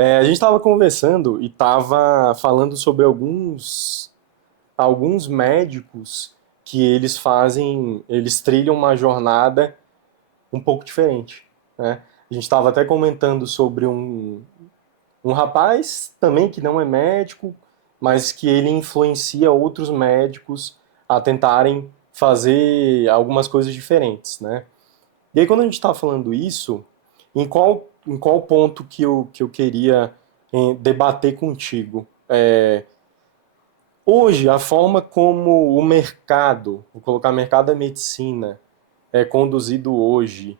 A gente estava conversando e estava falando sobre alguns médicos que eles trilham uma jornada um pouco diferente, né? A gente estava até comentando sobre um rapaz também que não é médico, mas que ele influencia outros médicos a tentarem fazer algumas coisas diferentes, né? E aí quando a gente está falando isso, em qual ponto que eu queria debater contigo? Hoje, a forma como o mercado, vou colocar mercado da medicina, é conduzido hoje,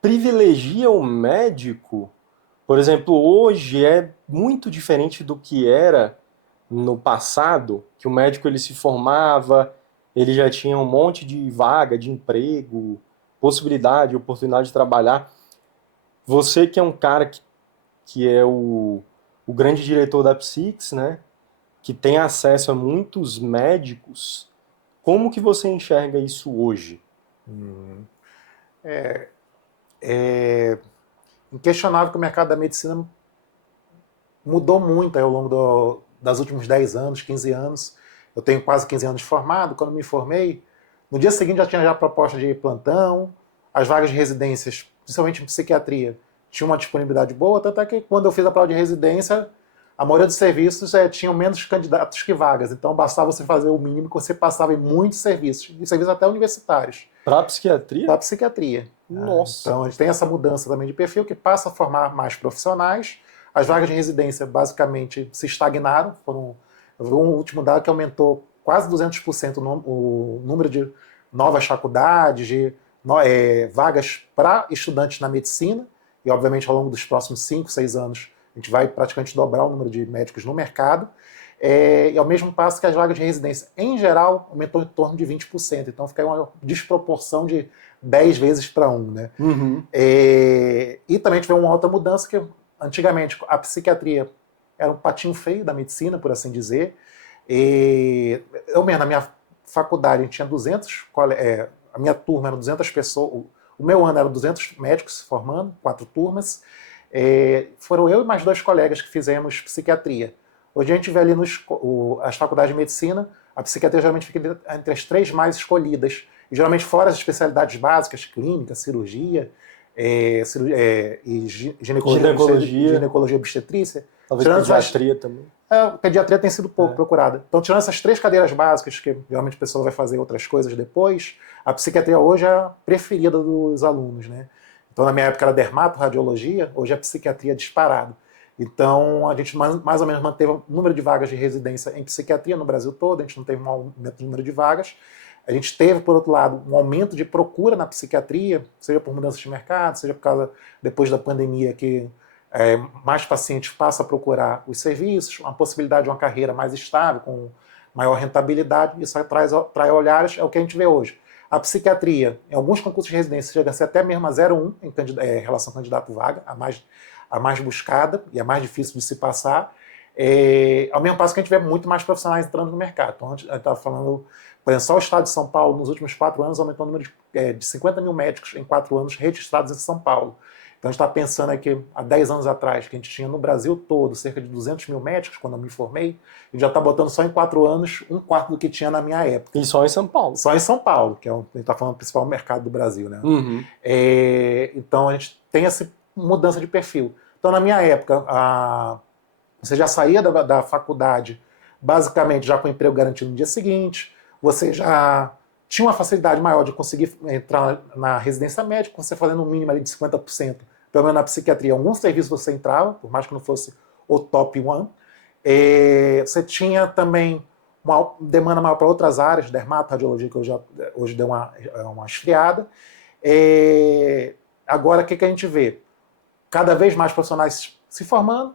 privilegia o médico. Por exemplo, hoje é muito diferente do que era no passado, que o médico ele se formava, ele já tinha um monte de vaga de emprego, possibilidade, oportunidade de trabalhar. Você que é um cara que é o grande diretor da Psix, né? Que tem acesso a muitos médicos, como que você enxerga isso hoje? É inquestionável que o mercado da medicina mudou muito ao longo das últimos 10 anos, 15 anos. Eu tenho quase 15 anos de formado. Quando me formei, no dia seguinte já tinha já proposta de plantão, as vagas de residências, principalmente em psiquiatria, tinha uma disponibilidade boa, tanto é que quando eu fiz a prova de residência, a maioria dos serviços tinham menos candidatos que vagas, então bastava você fazer o mínimo que você passava em muitos serviços, e serviços até universitários, Para psiquiatria? para psiquiatria. Nossa. Então a gente tem essa mudança também de perfil que passa a formar mais profissionais. As vagas de residência basicamente se estagnaram. Eu vi um último dado que aumentou quase 200% o número de novas faculdades, de vagas para estudantes na medicina. E, obviamente, ao longo dos próximos 5, 6 anos, a gente vai praticamente dobrar o número de médicos no mercado. E ao mesmo passo que as vagas de residência, em geral, aumentou em torno de 20%. Então, fica aí uma desproporção de 10 vezes para 1. Né? Uhum. E também tivemos uma outra mudança que antigamente a psiquiatria era um patinho feio da medicina, por assim dizer. Eu mesmo, na minha faculdade, a gente tinha 200, a minha turma era 200 pessoas, o meu ano era 200 médicos se formando, 4 turmas. Foram eu e mais 2 colegas que fizemos psiquiatria. Hoje a gente vê ali as faculdades de medicina, a psiquiatria geralmente fica entre as 3 mais escolhidas. E geralmente fora as especialidades básicas, clínica, cirurgia, e Ginecologia, ginecologia obstetrícia. talvez Tirando essas, pediatria também. a pediatria tem sido pouco É. procurada. Então, tirando essas 3 cadeiras básicas, que geralmente a pessoa vai fazer outras coisas depois, a psiquiatria hoje é a preferida dos alunos. Né? Então, na minha época era dermato-radiologia, hoje é psiquiatria disparado. Então, a gente mais ou menos manteve o número de vagas de residência em psiquiatria no Brasil todo, a gente não teve um aumento do número de vagas. A gente teve, por outro lado, um aumento de procura na psiquiatria, seja por mudanças de mercado, seja por causa, depois da pandemia, que mais pacientes passam a procurar os serviços, uma possibilidade de uma carreira mais estável, com maior rentabilidade, isso atrai olhares, é o que a gente vê hoje. A psiquiatria, em alguns concursos de residência, chega a ser até mesmo a 0,1 em relação ao candidato-vaga, a mais buscada e a mais difícil de se passar. Ao mesmo passo que a gente vê muito mais profissionais entrando no mercado. Então, a gente estava falando, por exemplo, só o estado de São Paulo, nos últimos 4 anos, aumentou o número de 50 mil médicos em 4 anos registrados em São Paulo. Então, a gente está pensando aqui, há 10 anos atrás, que a gente tinha no Brasil todo cerca de 200 mil médicos, quando eu me formei, e já está botando só em 4 anos um quarto do que tinha na minha época. E só em São Paulo. Só em São Paulo, que a gente está falando do principal mercado do Brasil. Né? Uhum. Então, a gente tem essa mudança de perfil. Então, na minha época, você já saía da faculdade basicamente já com emprego garantido no dia seguinte, você já tinha uma facilidade maior de conseguir entrar na residência médica, você fazendo um mínimo ali de 50%, pelo menos na psiquiatria, algum serviço você entrava, por mais que não fosse o top one. Você tinha também uma demanda maior para outras áreas, dermato, radiologia, que hoje deu uma esfriada. Agora, o que a gente vê? Cada vez mais profissionais se formando,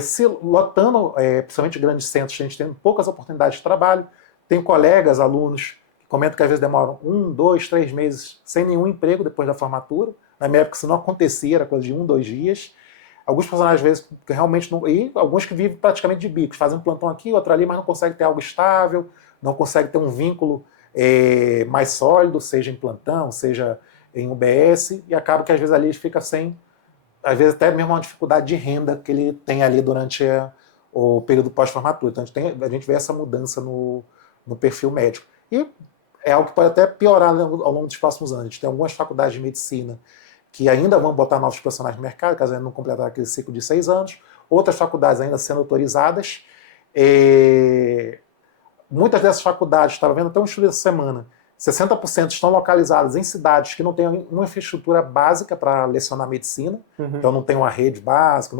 se lotando, principalmente em grandes centros, a gente tem poucas oportunidades de trabalho. Tem colegas, alunos, que comentam que às vezes demoram 1, 2, 3 meses sem nenhum emprego depois da formatura. Na minha época isso não acontecia, era coisa de 1, 2 dias. Alguns profissionais, às vezes, que realmente não. E alguns que vivem praticamente de bicos, fazem um plantão aqui, outro ali, mas não conseguem ter algo estável, não conseguem ter um vínculo mais sólido, seja em plantão, seja em UBS, e acaba que às vezes ali fica sem às vezes até mesmo uma dificuldade de renda que ele tem ali durante o período pós-formatura. Então a gente vê essa mudança no perfil médico. E é algo que pode até piorar ao longo dos próximos anos. A gente tem algumas faculdades de medicina que ainda vão botar novos profissionais no mercado, caso ainda não completaram aquele ciclo de 6 anos. Outras faculdades ainda sendo autorizadas. Muitas dessas faculdades, estava vendo até um estudo essa semana, 60% estão localizadas em cidades que não têm uma infraestrutura básica para lecionar medicina, então não tem uma rede básica,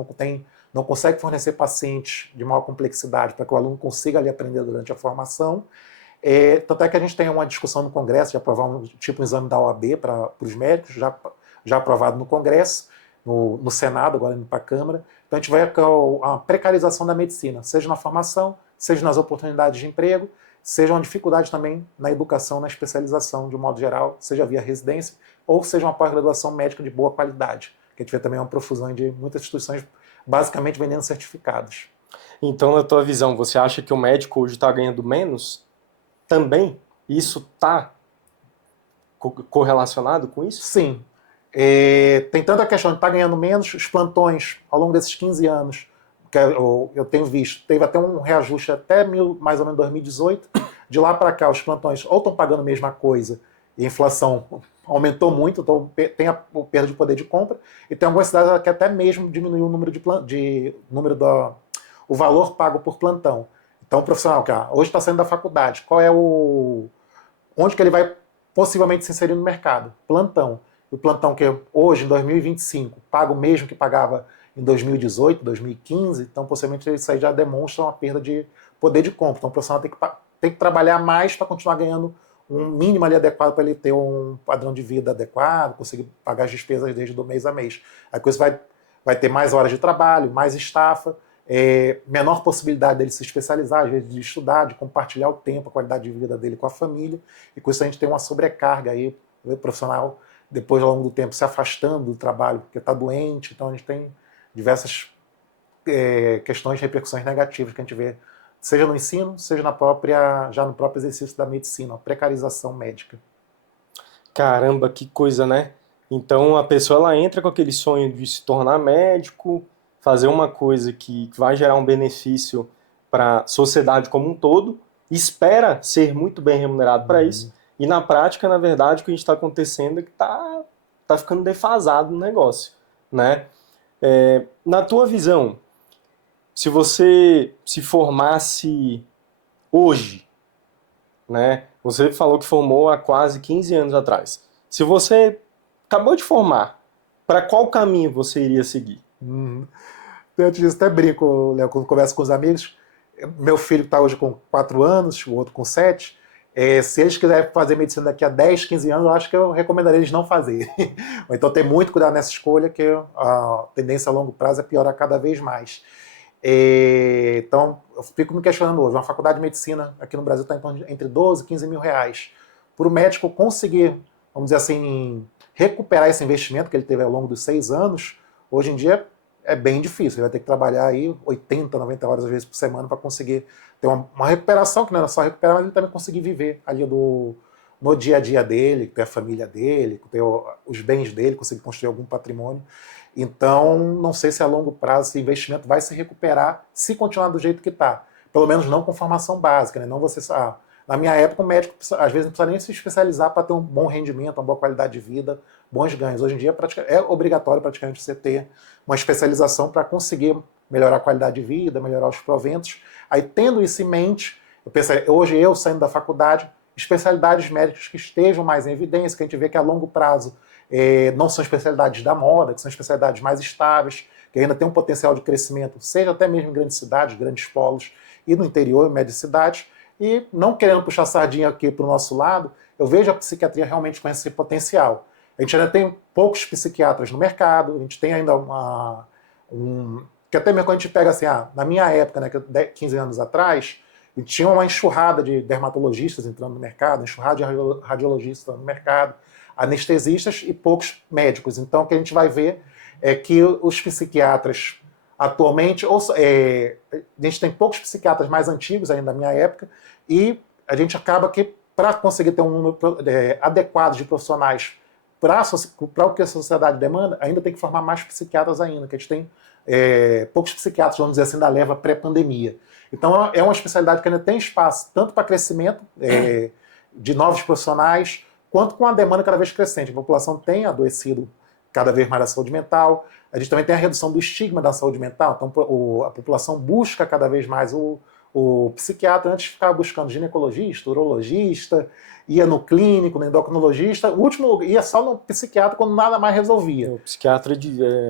não consegue fornecer pacientes de maior complexidade para que o aluno consiga ali aprender durante a formação. Tanto é que a gente tem uma discussão no Congresso de aprovar um exame da OAB para os médicos, já aprovado no Congresso, no Senado, agora indo para a Câmara. Então a gente vai com a precarização da medicina, seja na formação, seja nas oportunidades de emprego, seja uma dificuldade também na educação, na especialização, de um modo geral, seja via residência, ou seja uma pós-graduação médica de boa qualidade. Que a gente vê também uma profusão de muitas instituições basicamente vendendo certificados. Então, na tua visão, você acha que o médico hoje está ganhando menos? Também? Isso está correlacionado com isso? Sim. Tem tanta questão de estar ganhando menos, os plantões, ao longo desses 15 anos, que eu tenho visto, teve até um reajuste até mais ou menos 2018, de lá para cá os plantões ou estão pagando a mesma coisa, e a inflação aumentou muito, então tem a perda de poder de compra, e tem algumas cidades que até mesmo diminuiu o valor pago por plantão. Então o profissional que hoje está saindo da faculdade, onde que ele vai possivelmente se inserir no mercado? Plantão. O plantão que hoje, em 2025, paga o mesmo que pagava em 2018, 2015, então possivelmente isso aí já demonstra uma perda de poder de compra. Então o profissional tem que trabalhar mais para continuar ganhando um mínimo ali adequado para ele ter um padrão de vida adequado, conseguir pagar as despesas desde do mês a mês. A coisa vai ter mais horas de trabalho, mais estafa, menor possibilidade dele se especializar, às vezes de estudar, de compartilhar o tempo, a qualidade de vida dele com a família, e com isso a gente tem uma sobrecarga aí, o profissional depois ao longo do tempo se afastando do trabalho porque está doente, então a gente tem diversas questões, repercussões negativas que a gente vê, seja no ensino, seja já no próprio exercício da medicina, a precarização médica. Caramba, que coisa, né? Então a pessoa ela entra com aquele sonho de se tornar médico, fazer uma coisa que vai gerar um benefício para a sociedade como um todo, espera ser muito bem remunerado para isso, e na prática, na verdade, o que a gente está acontecendo é que tá ficando defasado o negócio, né? Na tua visão, se você se formasse hoje, né? Você falou que formou há quase 15 anos atrás. Se você acabou de formar, para qual caminho você iria seguir? Eu até brinco, Léo, quando converso com os amigos. Meu filho está hoje com 4 anos, o outro com 7. Se eles quiserem fazer medicina daqui a 10, 15 anos, eu acho que eu recomendaria eles não fazerem. Então ter muito cuidado nessa escolha, que a tendência a longo prazo é piorar cada vez mais. Então, eu fico me questionando hoje. Uma faculdade de medicina aqui no Brasil está entre 12 e 15 mil reais. Para o médico conseguir, vamos dizer assim, recuperar esse investimento que ele teve ao longo dos 6 anos, hoje em dia é bem difícil. Ele vai ter que trabalhar aí 80, 90 horas às vezes por semana para conseguir ter uma recuperação, que não é só recuperar, mas ele também conseguir viver ali no dia a dia dele, ter a família dele, ter os bens dele, conseguir construir algum patrimônio. Então, não sei se a longo prazo esse investimento vai se recuperar se continuar do jeito que está. Pelo menos não com formação básica, né? Não você... na minha época, o médico, às vezes, não precisa nem se especializar para ter um bom rendimento, uma boa qualidade de vida, bons ganhos. Hoje em dia, é obrigatório praticamente você ter uma especialização para conseguir melhorar a qualidade de vida, melhorar os proventos. Aí, tendo isso em mente, eu pensei, hoje eu saindo da faculdade, especialidades médicas que estejam mais em evidência, que a gente vê que a longo prazo não são especialidades da moda, que são especialidades mais estáveis, que ainda tem um potencial de crescimento, seja até mesmo em grandes cidades, grandes polos, e no interior, médias cidades. E não querendo puxar sardinha aqui para o nosso lado, eu vejo a psiquiatria realmente com esse potencial. A gente ainda tem poucos psiquiatras no mercado, a gente tem ainda que até mesmo quando a gente pega assim, na minha época, né, 15 anos atrás, a gente tinha uma enxurrada de dermatologistas entrando no mercado, enxurrada de radiologistas entrando no mercado, anestesistas e poucos médicos. Então o que a gente vai ver é que os psiquiatras atualmente, a gente tem poucos psiquiatras mais antigos ainda da minha época, e a gente acaba que, para conseguir ter um número adequado de profissionais para o que a sociedade demanda, ainda tem que formar mais psiquiatras ainda, que a gente tem poucos psiquiatras, vamos dizer assim, da leva pré-pandemia. Então é uma especialidade que ainda tem espaço tanto para crescimento de novos profissionais, quanto com a demanda cada vez crescente. A população tem adoecido cada vez mais da saúde mental, a gente também tem a redução do estigma da saúde mental, então a população busca cada vez mais o psiquiatra, antes ficava buscando ginecologista, urologista, ia no clínico, no endocrinologista, o último ia só no psiquiatra quando nada mais resolvia. O psiquiatra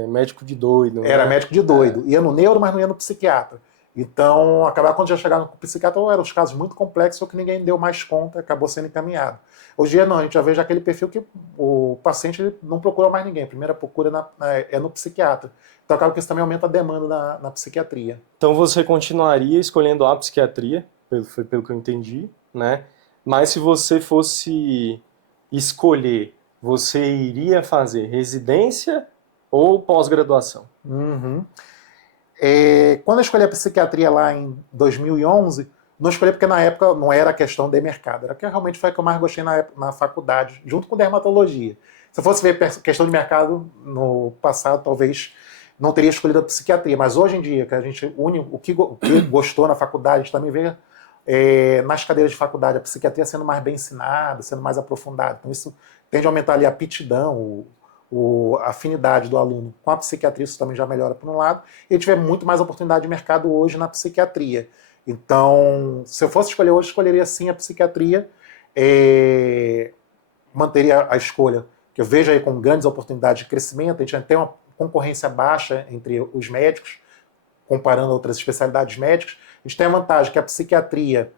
médico de doido. Era né? médico de doido, ia no neuro, mas não ia no psiquiatra. Então, acabava quando já chegava no psiquiatra, ou eram os casos muito complexos, ou que ninguém deu mais conta, acabou sendo encaminhado. Hoje em dia não, a gente já vê aquele perfil que o paciente não procura mais ninguém, a primeira procura é no psiquiatra. Então acaba que isso também aumenta a demanda na psiquiatria. Então você continuaria escolhendo a psiquiatria, pelo que eu entendi, né? Mas se você fosse escolher, você iria fazer residência ou pós-graduação? Uhum. Quando eu escolhi a psiquiatria lá em 2011, não escolhi porque na época não era questão de mercado, era que realmente foi a que eu mais gostei na faculdade, junto com dermatologia. Se eu fosse ver questão de mercado no passado, talvez não teria escolhido a psiquiatria, mas hoje em dia, que a gente une o que gostou na faculdade, a gente também vê nas cadeiras de faculdade a psiquiatria sendo mais bem ensinada, sendo mais aprofundada. Então isso tende a aumentar ali a aptidão, a afinidade do aluno com a psiquiatria, isso também já melhora por um lado, e a gente vê muito mais oportunidade de mercado hoje na psiquiatria. Então, se eu fosse escolher hoje, escolheria sim a psiquiatria, manteria a escolha, que eu vejo aí com grandes oportunidades de crescimento, a gente tem uma concorrência baixa entre os médicos, comparando outras especialidades médicas. A gente tem a vantagem que a psiquiatria,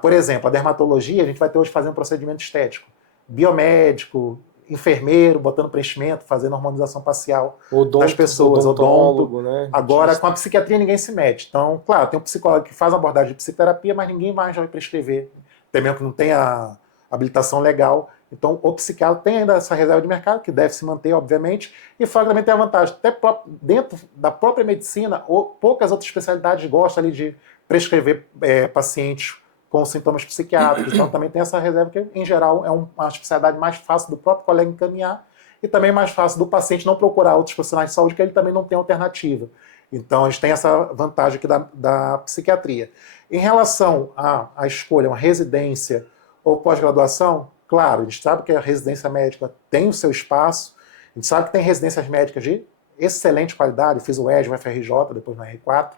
por exemplo, a dermatologia, a gente vai ter hoje fazendo procedimento estético, biomédico, enfermeiro, botando preenchimento, fazendo harmonização facial das pessoas, odonto. Né? Agora, com a psiquiatria, ninguém se mete. Então, claro, tem um psicólogo que faz uma abordagem de psicoterapia, mas ninguém mais vai prescrever, até mesmo que não tenha habilitação legal. Então, o psiquiatra tem ainda essa reserva de mercado, que deve se manter, obviamente, e fora também tem a vantagem, até dentro da própria medicina, poucas outras especialidades gostam ali de prescrever pacientes com sintomas psiquiátricos, então também tem essa reserva que, em geral, é uma especialidade mais fácil do próprio colega encaminhar e também mais fácil do paciente não procurar outros profissionais de saúde, que ele também não tem alternativa. Então, a gente tem essa vantagem aqui da psiquiatria. Em relação à escolha, uma residência ou pós-graduação, claro, a gente sabe que a residência médica tem o seu espaço, a gente sabe que tem residências médicas de excelente qualidade, fiz o ESG, o FRJ, depois no R4,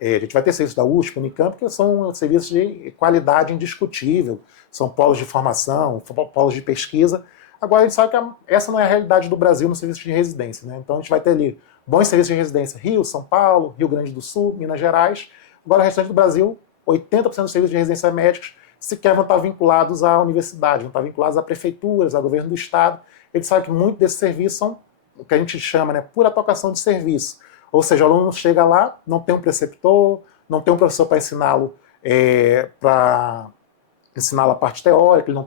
a gente vai ter serviços da USP, Unicamp, que são serviços de qualidade indiscutível, são polos de formação, polos de pesquisa. Agora a gente sabe que essa não é a realidade do Brasil no serviço de residência, né? Então a gente vai ter ali bons serviços de residência Rio, São Paulo, Rio Grande do Sul, Minas Gerais. Agora o restante do Brasil, 80% dos serviços de residência médicos sequer vão estar vinculados à universidade, vão estar vinculados a prefeituras, ao governo do estado. A gente sabe que muitos desses serviços são o que a gente chama, né, pura tocação de serviço. Ou seja, o aluno chega lá, não tem um preceptor, não tem um professor para ensiná-lo a parte teórica, ele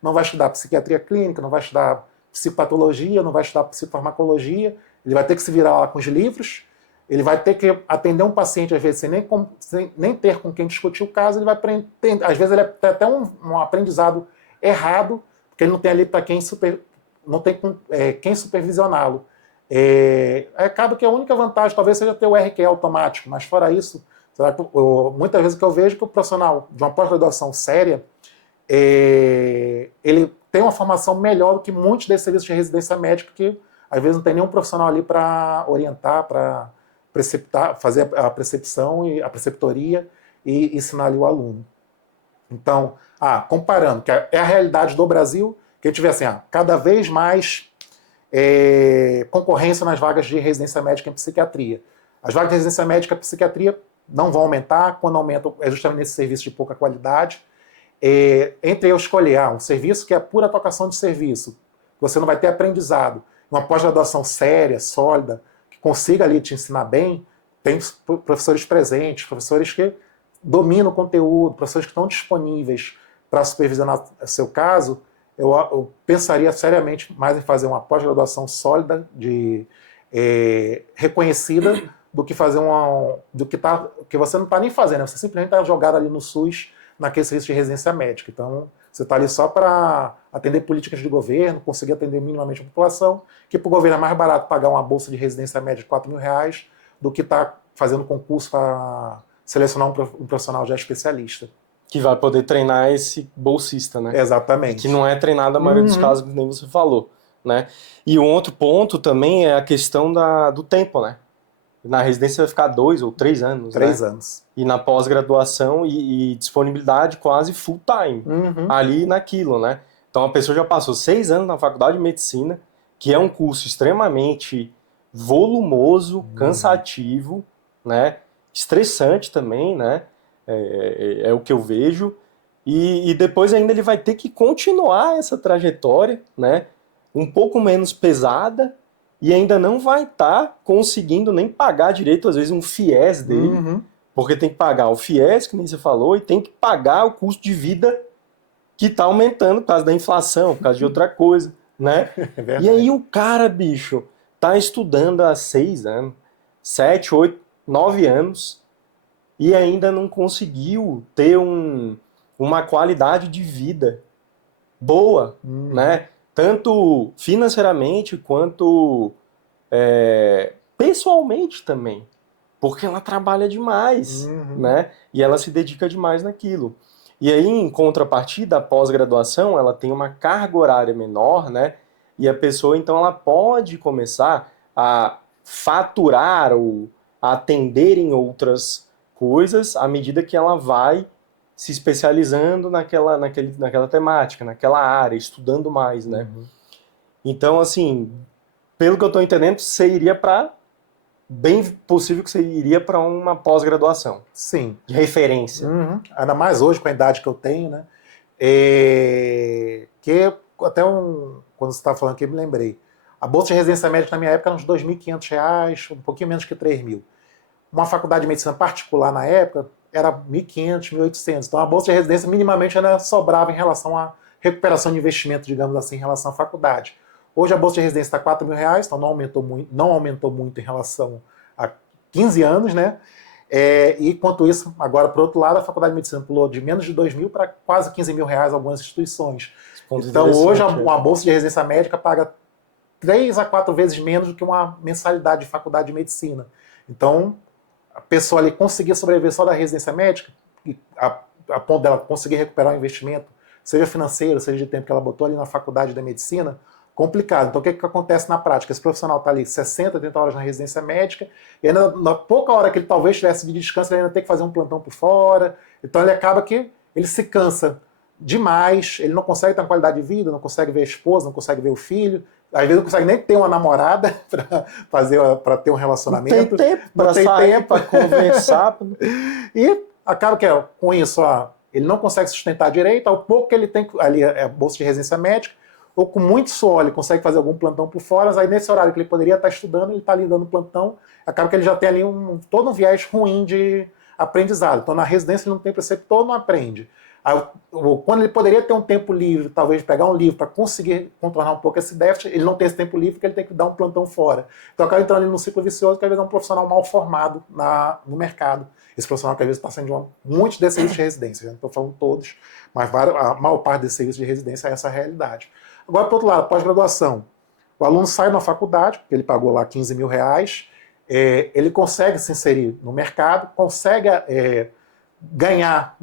não vai estudar psiquiatria clínica, não vai estudar psicopatologia, não vai estudar psicofarmacologia, ele vai ter que se virar lá com os livros, ele vai ter que atender um paciente, às vezes, sem nem ter com quem discutir o caso, ele vai aprender, às vezes ele tem até um aprendizado errado, porque ele não tem ali para quem quem supervisioná-lo. Acaba que a única vantagem talvez seja ter o RQE automático, mas fora isso, muitas vezes que eu vejo que o profissional de uma pós-graduação séria, ele tem uma formação melhor do que muitos desses serviços de residência médica, que às vezes não tem nenhum profissional ali para orientar, para preceptar, fazer a precepção e a preceptoria e ensinar ali o aluno. Então, comparando, que é a realidade do Brasil, que a gente vê assim, cada vez mais concorrência nas vagas de residência médica em psiquiatria. As vagas de residência médica em psiquiatria não vão aumentar, quando aumentam é justamente nesse serviço de pouca qualidade. Entre eu escolher um serviço que é pura tocação de serviço, que você não vai ter aprendizado, uma pós-graduação séria, sólida, que consiga ali te ensinar bem, tem professores presentes, professores que dominam o conteúdo, professores que estão disponíveis para supervisionar o seu caso, eu pensaria seriamente mais em fazer uma pós-graduação sólida, reconhecida, do que fazer que você não está nem fazendo, você simplesmente está jogado ali no SUS, naquele serviço de residência médica. Então, Você está ali só para atender políticas de governo, conseguir atender minimamente a população, que para o governo é mais barato pagar uma bolsa de residência média de R$ 4.000 do que estar fazendo concurso para selecionar um profissional já especialista. Que vai poder treinar esse bolsista, né? Exatamente. Que não é treinado na maioria dos casos, que nem você falou, né? E um outro ponto também é a questão do tempo, né? Na residência vai ficar 2 ou 3 anos, 3 né? anos. E na pós-graduação e disponibilidade quase full time, ali naquilo, né? Então a pessoa já passou 6 anos na faculdade de medicina, que é um curso extremamente volumoso, cansativo, né? Estressante também, né? É o que eu vejo. E depois ainda ele vai ter que continuar essa trajetória, né? Um pouco menos pesada, e ainda não vai estar conseguindo nem pagar direito, às vezes, um FIES dele, porque tem que pagar o FIES, que nem você falou, e tem que pagar o custo de vida que está aumentando por causa da inflação, por causa de outra coisa, né? É E aí o cara, bicho, tá estudando há 6 anos, 7, 8, 9 anos, e ainda não conseguiu ter uma qualidade de vida boa, né? Tanto financeiramente quanto pessoalmente também, porque ela trabalha demais, né? E ela se dedica demais naquilo. E aí, em contrapartida, a pós-graduação, ela tem uma carga horária menor, né? E a pessoa, então, ela pode começar a faturar ou a atender em outras coisas à medida que ela vai se especializando naquela temática, naquela área, estudando mais, né? Então, assim, pelo que eu estou entendendo, você iria para bem possível que você iria para uma pós-graduação. Sim. De referência. Ainda mais hoje, com a idade que eu tenho, né? Que até quando você estava falando aqui, eu me lembrei. A bolsa de residência médica na minha época era uns R$ 2.500, um pouquinho menos que 3.000. Uma faculdade de medicina particular na época era 1.500, 1.800. Então a bolsa de residência minimamente ainda sobrava em relação à recuperação de investimento, digamos assim, em relação à faculdade. Hoje a bolsa de residência está R$ 4.000, então não aumentou muito em relação a 15 anos, né? E enquanto isso, agora, por outro lado, a faculdade de medicina pulou de menos de 2.000 para quase R$ 15.000 algumas instituições. Então hoje uma bolsa de residência médica paga 3 a 4 vezes menos do que uma mensalidade de faculdade de medicina. Então, a pessoa ali conseguir sobreviver só da residência médica, a ponto dela conseguir recuperar o investimento, seja financeiro, seja de tempo que ela botou ali na faculdade da medicina, complicado. Então, o que acontece na prática? Esse profissional está ali 60, 30 horas na residência médica, e ainda na pouca hora que ele talvez tivesse de descanso, ele ainda tem que fazer um plantão por fora. Então, ele acaba que ele se cansa demais, ele não consegue ter uma qualidade de vida, não consegue ver a esposa, não consegue ver o filho, às vezes não consegue nem ter uma namorada para ter um relacionamento. Não tem tempo para sair, para conversar. E acaba que com isso ele não consegue sustentar direito, ao pouco que ele tem ali a bolsa de residência médica, ou com muito suor ele consegue fazer algum plantão por fora, aí nesse horário que ele poderia estar estudando, ele está ali dando plantão, acaba que ele já tem ali todo um viés ruim de aprendizado. Então na residência ele não tem preceptor, não aprende. Quando ele poderia ter um tempo livre, talvez pegar um livro para conseguir contornar um pouco esse déficit, ele não tem esse tempo livre porque ele tem que dar um plantão fora. Então acaba entrando ali num ciclo vicioso que às vezes é um profissional mal formado no mercado. Esse profissional que às vezes está saindo muitos desses serviços de residência, já não estou falando todos, mas a maior parte desses serviços de residência é essa a realidade. Agora, por outro lado, pós-graduação. O aluno sai da faculdade, porque ele pagou lá R$ 15.000, ele consegue se inserir no mercado, consegue ganhar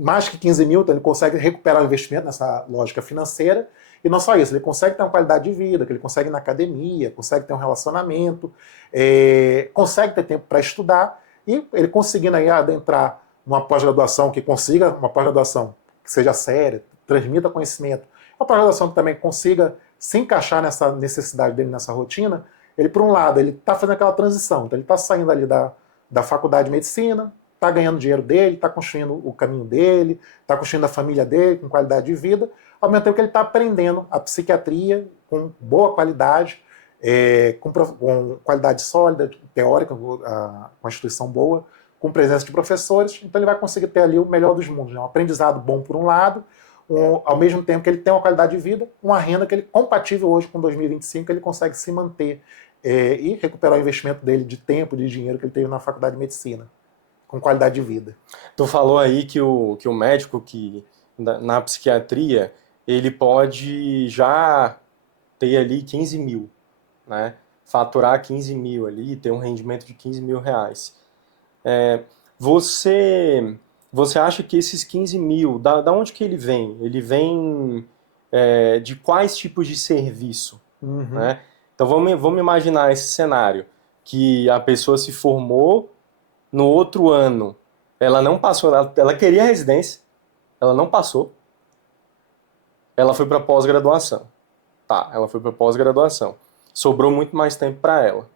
mais que 15 mil, então ele consegue recuperar o investimento nessa lógica financeira, e não só isso, ele consegue ter uma qualidade de vida, que ele consegue ir na academia, consegue ter um relacionamento, consegue ter tempo para estudar, e ele conseguindo aí adentrar numa pós-graduação que consiga, uma pós-graduação que seja séria, transmita conhecimento, uma pós-graduação que também consiga se encaixar nessa necessidade dele, nessa rotina, ele, por um lado, ele está fazendo aquela transição, então ele está saindo ali da faculdade de medicina, está ganhando dinheiro dele, está construindo o caminho dele, está construindo a família dele com qualidade de vida, ao mesmo tempo que ele está aprendendo a psiquiatria com boa qualidade, com qualidade sólida, teórica, com a instituição boa, com presença de professores, então ele vai conseguir ter ali o melhor dos mundos, né? Um aprendizado bom por um lado, ao mesmo tempo que ele tem uma qualidade de vida, uma renda que ele compatível hoje com 2025, ele consegue se manter e recuperar o investimento dele de tempo, de dinheiro que ele teve na faculdade de medicina, com qualidade de vida. Tu falou aí que o médico que na psiquiatria, ele pode já ter ali 15 mil, né? Faturar 15 mil ali, ter um rendimento de 15 mil reais. Você, você acha que esses 15 mil, da onde que ele vem? Ele vem de quais tipos de serviço, Uhum. né? Então vamos imaginar esse cenário, que a pessoa se formou no outro ano, ela não passou, ela queria residência, ela não passou, ela foi para pós-graduação. Tá, ela foi para pós-graduação. Sobrou muito mais tempo para ela.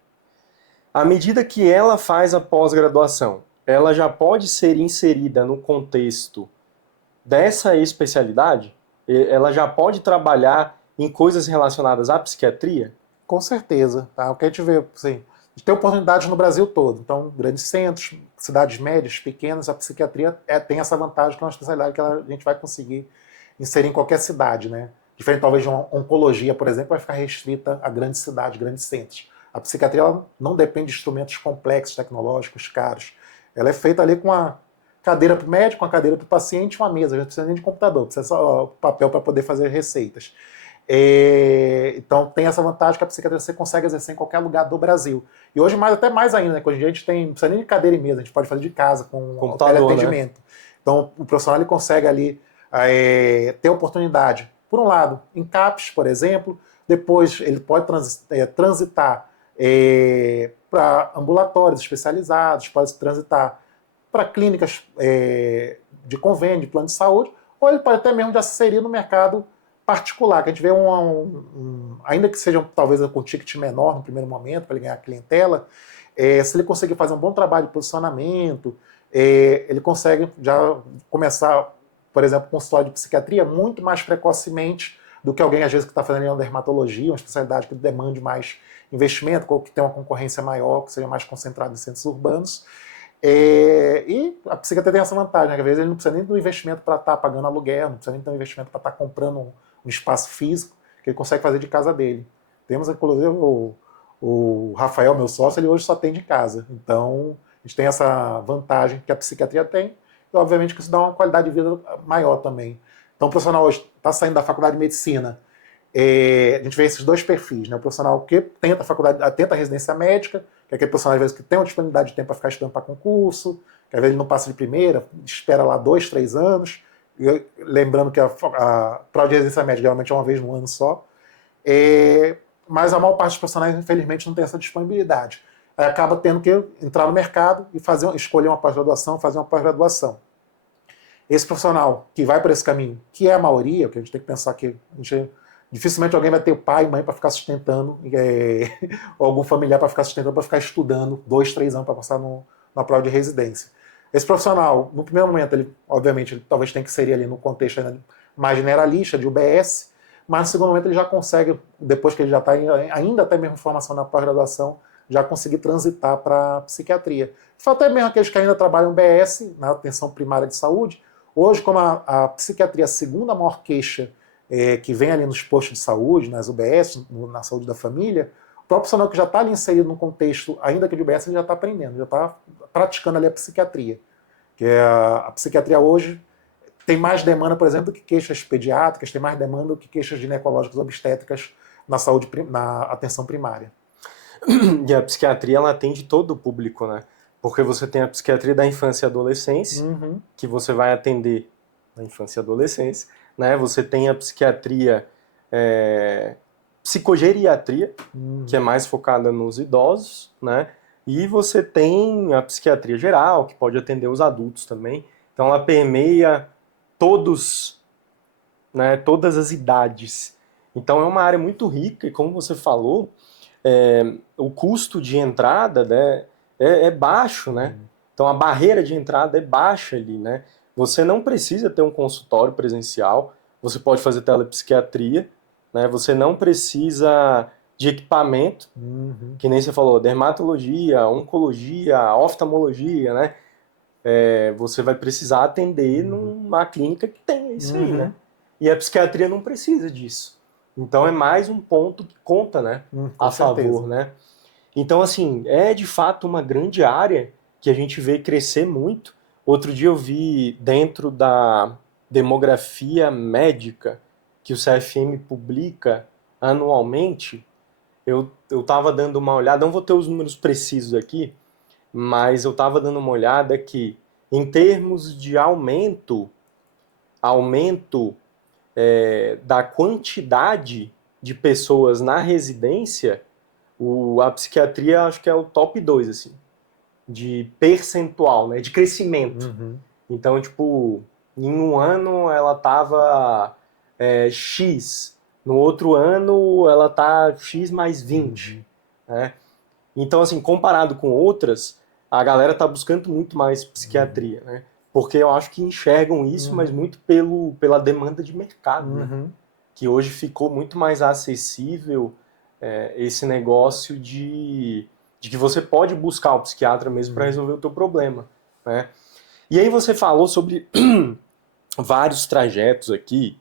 À medida que ela faz a pós-graduação, ela já pode ser inserida no contexto dessa especialidade? Ela já pode trabalhar em coisas relacionadas à psiquiatria? Com certeza. Tá? O que a gente vê, assim, a gente tem oportunidades no Brasil todo. Então, grandes centros, cidades médias, pequenas, a psiquiatria tem essa vantagem que é uma especialidade que a gente vai conseguir inserir em qualquer cidade, né? Diferente talvez de uma oncologia, por exemplo, vai ficar restrita a grandes cidades, grandes centros. A psiquiatria ela não depende de instrumentos complexos, tecnológicos, caros. Ela é feita ali com uma cadeira para o médico, uma cadeira para o paciente, uma mesa. Não precisa nem de computador, precisa só papel para poder fazer receitas. Então tem essa vantagem que a psiquiatria você consegue exercer em qualquer lugar do Brasil. E hoje até mais ainda, né? Hoje em dia a gente não precisa nem de cadeira e mesa, a gente pode fazer de casa com o Computador, né? teleatendimento. Então o profissional ele consegue ali ter oportunidade, por um lado, em CAPS, por exemplo, depois ele pode transitar para ambulatórios especializados, pode transitar para clínicas de convênio, de plano de saúde, ou ele pode até mesmo já se inserir no mercado particular, que a gente vê ainda que seja talvez com ticket menor no primeiro momento, para ele ganhar clientela, se ele conseguir fazer um bom trabalho de posicionamento, ele consegue já começar, por exemplo, consultório de psiquiatria muito mais precocemente do que alguém, às vezes, que está fazendo uma dermatologia, uma especialidade que demande mais investimento, ou que tem uma concorrência maior, que seja mais concentrada em centros urbanos. E a psiquiatria tem essa vantagem, né? Às vezes ele não precisa nem do investimento para estar pagando aluguel, não precisa nem do investimento para estar comprando um espaço físico, que ele consegue fazer de casa dele. Temos, inclusive, o Rafael, meu sócio, ele hoje só tem de casa. Então, a gente tem essa vantagem que a psiquiatria tem, e obviamente que isso dá uma qualidade de vida maior também. Então, o profissional hoje está saindo da faculdade de medicina, a gente vê esses dois perfis, né? O profissional que tenta a faculdade, tenta a residência médica, que é aquele profissional, às vezes, que tem uma disponibilidade de tempo para ficar estudando para concurso, que às vezes ele não passa de primeira, espera lá 2, 3 anos, lembrando que a prova de residência médica geralmente é uma vez no ano só, mas a maior parte dos profissionais, infelizmente, não tem essa disponibilidade. Aí acaba tendo que entrar no mercado e escolher uma pós-graduação, fazer uma pós-graduação. Esse profissional que vai por esse caminho, que é a maioria, que a gente tem que pensar que dificilmente alguém vai ter pai e mãe para ficar sustentando, ou algum familiar para ficar sustentando, para ficar estudando 2, 3 anos para passar na prova de residência. Esse profissional, no primeiro momento, obviamente, ele talvez tenha que inserir ali no contexto mais generalista, de UBS, mas no segundo momento ele já consegue, depois que ele já está ainda até mesmo em formação na pós-graduação, já conseguir transitar para a psiquiatria. Até mesmo aqueles que ainda trabalham BS, na atenção primária de saúde, hoje, como a psiquiatria é a segunda maior queixa que vem ali nos postos de saúde, nas UBS, na saúde da família, o próprio profissional que já está ali inserido no contexto, ainda que de UBS, ele já está aprendendo, já está praticando ali a psiquiatria. Que a psiquiatria hoje tem mais demanda, por exemplo, do que queixas pediátricas, tem mais demanda do que queixas ginecológicas obstétricas na saúde, na atenção primária. E a psiquiatria, ela atende todo o público, né? Porque você tem a psiquiatria da infância e adolescência, que você vai atender na infância e adolescência, né? Você tem a psiquiatria, psicogeriatria, que é mais focada nos idosos, né? E você tem a psiquiatria geral, que pode atender os adultos também. Então ela permeia né, todas as idades. Então é uma área muito rica e, como você falou, o custo de entrada, né, é baixo, né? Então a barreira de entrada é baixa ali, né? Você não precisa ter um consultório presencial, você pode fazer telepsiquiatria, né? Você não precisa de equipamento, que nem você falou, dermatologia, oncologia, oftalmologia, né? Você vai precisar atender numa clínica que tem isso aí, né? E a psiquiatria não precisa disso. Então é mais um ponto que conta, né? Com certeza. Favor, né? Então, assim, é de fato uma grande área que a gente vê crescer muito. Outro dia eu vi dentro demografia médica que o CFM publica anualmente, eu estava dando uma olhada, não vou ter os números precisos aqui, mas eu estava dando uma olhada que, em termos de aumento da quantidade de pessoas na residência, a psiquiatria acho que é o top 2 assim, de percentual, né, de crescimento. Uhum. Então, tipo, em um ano ela tava X, no outro ano ela tá X mais 20, né? Então, assim, comparado com outras, a galera tá buscando muito mais psiquiatria, né? Porque eu acho que enxergam isso, mas muito pela demanda de mercado, né? Que hoje ficou muito mais acessível esse negócio de que você pode buscar o psiquiatra mesmo para resolver o teu problema, né? E aí você falou sobre vários trajetos aqui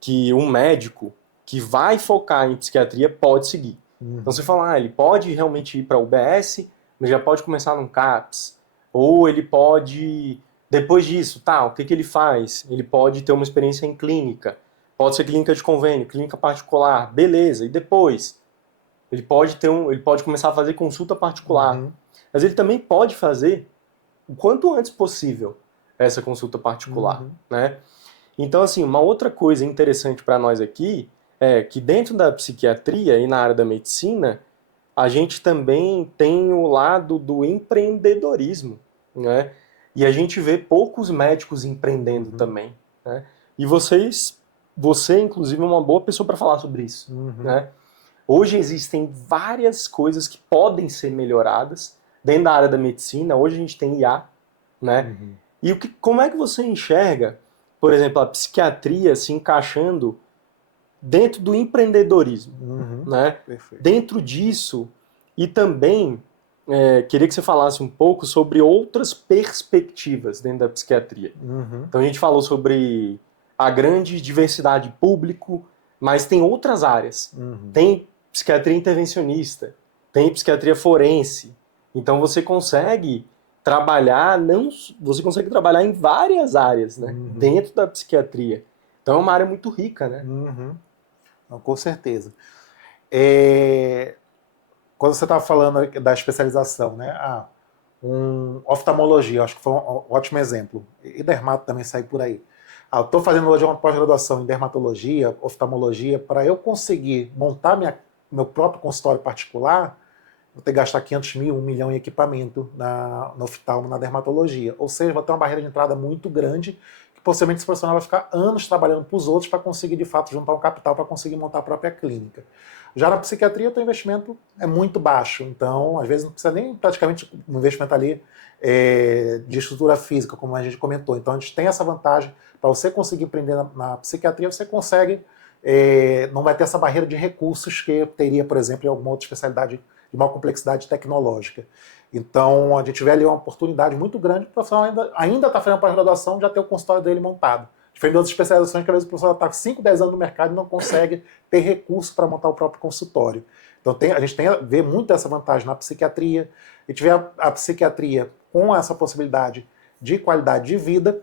que um médico que vai focar em psiquiatria pode seguir. Então você fala, ele pode realmente ir para a UBS, mas já pode começar num CAPS. Ou ele pode, depois disso, o que ele faz? Ele pode ter uma experiência em clínica. Pode ser clínica de convênio, clínica particular, beleza. E depois? Ele pode começar a fazer consulta particular. Mas ele também pode fazer o quanto antes possível essa consulta particular, né? Então, assim, uma outra coisa interessante para nós aqui é que dentro da psiquiatria e na área da medicina, a gente também tem o lado do empreendedorismo, né? E a gente vê poucos médicos empreendendo também, né? E você, inclusive, é uma boa pessoa para falar sobre isso, né? Hoje existem várias coisas que podem ser melhoradas dentro da área da medicina. Hoje a gente tem IA, né? E como é que você enxerga, por exemplo, a psiquiatria se encaixando dentro do empreendedorismo, né? Perfeito. Dentro disso, e também queria que você falasse um pouco sobre outras perspectivas dentro da psiquiatria. Então a gente falou sobre a grande diversidade de público, mas tem outras áreas. Tem psiquiatria intervencionista, tem psiquiatria forense. Então você consegue trabalhar em várias áreas, né? Dentro da psiquiatria. Então é uma área muito rica, né? Não, com certeza. Quando você estava falando da especialização, né? Oftalmologia, acho que foi um ótimo exemplo. E dermato também sai por aí. Eu estou fazendo hoje uma pós-graduação em dermatologia, oftalmologia, para eu conseguir montar meu próprio consultório particular, vou ter que gastar 500 mil, 1 milhão em equipamento no oftalmo, na dermatologia. Ou seja, vou ter uma barreira de entrada muito grande, que possivelmente esse profissional vai ficar anos trabalhando para os outros para conseguir, de fato, juntar um capital para conseguir montar a própria clínica. Já na psiquiatria, o investimento é muito baixo, então, às vezes, não precisa nem praticamente um investimento ali de estrutura física, como a gente comentou. Então, a gente tem essa vantagem. Para você conseguir empreender na psiquiatria, você consegue, não vai ter essa barreira de recursos que teria, por exemplo, em alguma outra especialidade de maior complexidade tecnológica. Então, a gente vê ali uma oportunidade muito grande para o profissional ainda está fazendo a pós-graduação, já ter o consultório dele montado. Diferente de outras especializações que às vezes o profissional está com 5, 10 anos no mercado e não consegue ter recurso para montar o próprio consultório. Então a gente vê muito essa vantagem na psiquiatria. A gente vê a psiquiatria com essa possibilidade de qualidade de vida.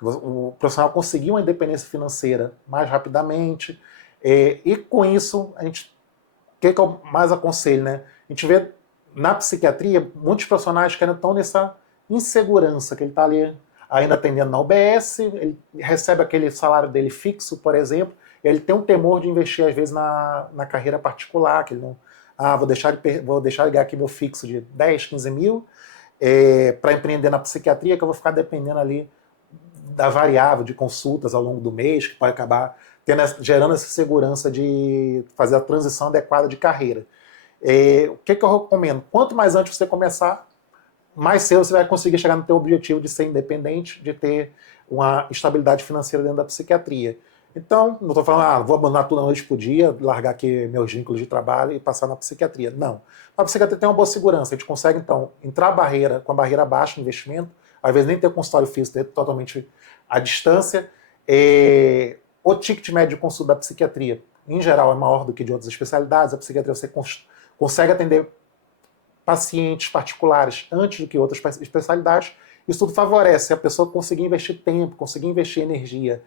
O profissional conseguir uma independência financeira mais rapidamente. E com isso, o que eu mais aconselho, né? A gente vê na psiquiatria muitos profissionais que ainda estão nessa insegurança, que ele está ali ainda atendendo na UBS, ele recebe aquele salário dele fixo, por exemplo, e ele tem um temor de investir, às vezes, na carreira particular, que ele não... vou deixar de ganhar aqui meu fixo de 10, 15 mil para empreender na psiquiatria, que eu vou ficar dependendo ali da variável de consultas ao longo do mês, que pode acabar gerando essa segurança de fazer a transição adequada de carreira. O que eu recomendo? Quanto mais antes você começar, mais cedo você vai conseguir chegar no seu objetivo de ser independente, de ter uma estabilidade financeira dentro da psiquiatria. Então, não estou falando, vou abandonar tudo a noite por dia, largar aqui meus vínculos de trabalho e passar na psiquiatria. Não. A psiquiatria tem uma boa segurança. A gente consegue, então, entrar com a barreira baixa de investimento, às vezes nem ter consultório físico, ter totalmente à distância. O ticket médio de consulta da psiquiatria, em geral, é maior do que de outras especialidades. A psiquiatria você consegue atender pacientes particulares antes do que outras especialidades, Isso tudo favorece a pessoa conseguir investir tempo, conseguir investir energia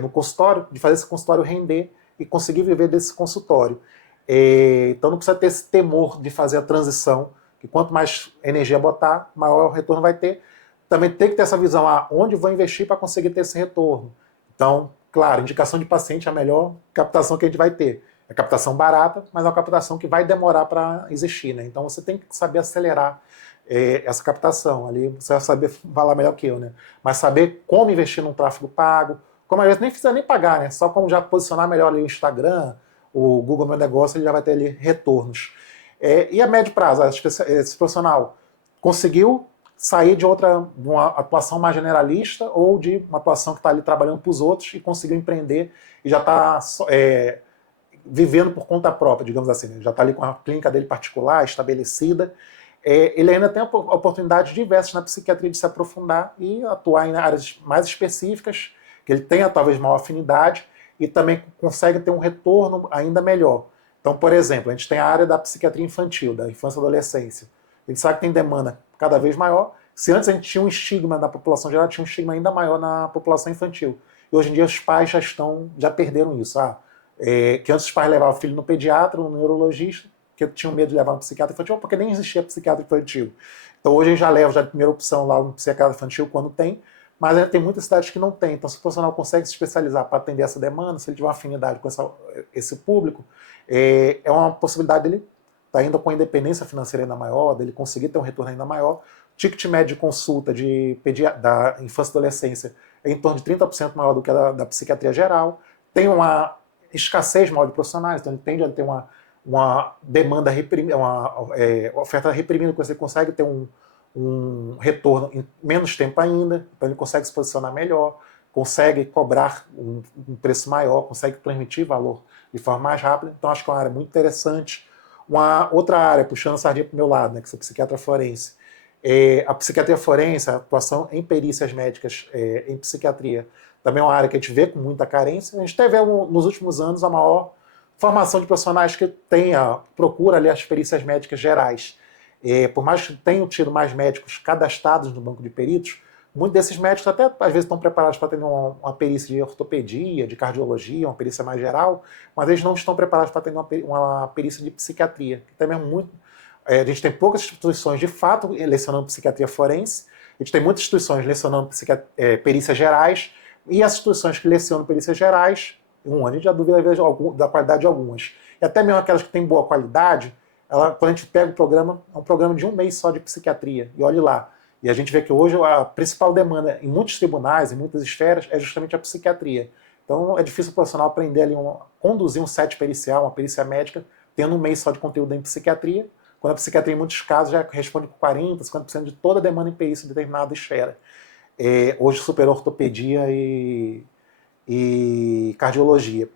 no consultório, de fazer esse consultório render e conseguir viver desse consultório. Então não precisa ter esse temor de fazer a transição, que quanto mais energia botar, maior retorno vai ter. Também tem que ter essa visão, onde vou investir para conseguir ter esse retorno. Então, claro, indicação de paciente é a melhor captação que a gente vai ter. É captação barata, mas é uma captação que vai demorar para existir, né? Então você tem que saber acelerar essa captação. Ali você vai saber falar melhor que eu, né? Mas saber como investir num tráfego pago, como às vezes nem precisa nem pagar, né? Só como já posicionar melhor ali o Instagram, o Google Meu Negócio, ele já vai ter ali retornos. E a médio prazo, esse profissional conseguiu sair de uma atuação mais generalista ou de uma atuação que está ali trabalhando para os outros e conseguiu empreender e já está vivendo por conta própria, digamos assim, né? Já está ali com a clínica dele particular, estabelecida. Ele ainda tem oportunidades diversas na psiquiatria de se aprofundar e atuar em áreas mais específicas, que ele tenha talvez maior afinidade e também consegue ter um retorno ainda melhor. Então, por exemplo, a gente tem a área da psiquiatria infantil, da infância e adolescência. A gente sabe que tem demanda cada vez maior. Se antes a gente tinha um estigma na população geral, tinha um estigma ainda maior na população infantil. E hoje em dia os pais já perderam isso. Que antes os pais levavam o filho no pediatra, no neurologista, porque tinham medo de levar no psiquiatra infantil, porque nem existia psiquiatra infantil. Então hoje a gente já leva já de primeira opção lá um psiquiatra infantil quando tem, mas ainda tem muitas cidades que não tem. Então se o profissional consegue se especializar para atender essa demanda, se ele tiver uma afinidade com esse público, é uma possibilidade dele estar ainda com a independência financeira ainda maior, dele conseguir ter um retorno ainda maior. O ticket médio de consulta da infância e adolescência é em torno de 30% maior do que a da psiquiatria geral. Tem uma escassez maior de profissionais, então ele tende a ter uma demanda reprimida, uma oferta reprimida, que você consegue ter um retorno em menos tempo ainda, então ele consegue se posicionar melhor, consegue cobrar um preço maior, consegue transmitir valor de forma mais rápida. Então acho que é uma área muito interessante. Uma outra área, puxando a sardinha para o meu lado, né, que é a psiquiatra forense. A psiquiatria forense, a atuação em perícias médicas em psiquiatria, também é uma área que a gente vê com muita carência. A gente teve nos últimos anos a maior formação de profissionais que procura ali as perícias médicas gerais. Por mais que tenham tido mais médicos cadastrados no banco de peritos, muitos desses médicos até às vezes estão preparados para ter uma perícia de ortopedia, de cardiologia, uma perícia mais geral, mas eles não estão preparados para ter uma perícia de psiquiatria. Também é muito. A gente tem poucas instituições de fato lecionando psiquiatria forense, a gente tem muitas instituições lecionando perícias gerais, e as instituições que lecionam perícias gerais, a gente já duvida da qualidade de algumas. E até mesmo aquelas que têm boa qualidade, quando a gente pega o programa, é um programa de um mês só de psiquiatria, e olhe lá. E a gente vê que hoje a principal demanda em muitos tribunais, em muitas esferas, é justamente a psiquiatria. Então é difícil o profissional aprender ali, conduzir um set pericial, uma perícia médica, tendo um mês só de conteúdo em psiquiatria, quando a psiquiatria, em muitos casos, já responde por 40%, 50% de toda a demanda em perícia em determinada esfera. Hoje superou ortopedia e cardiologia.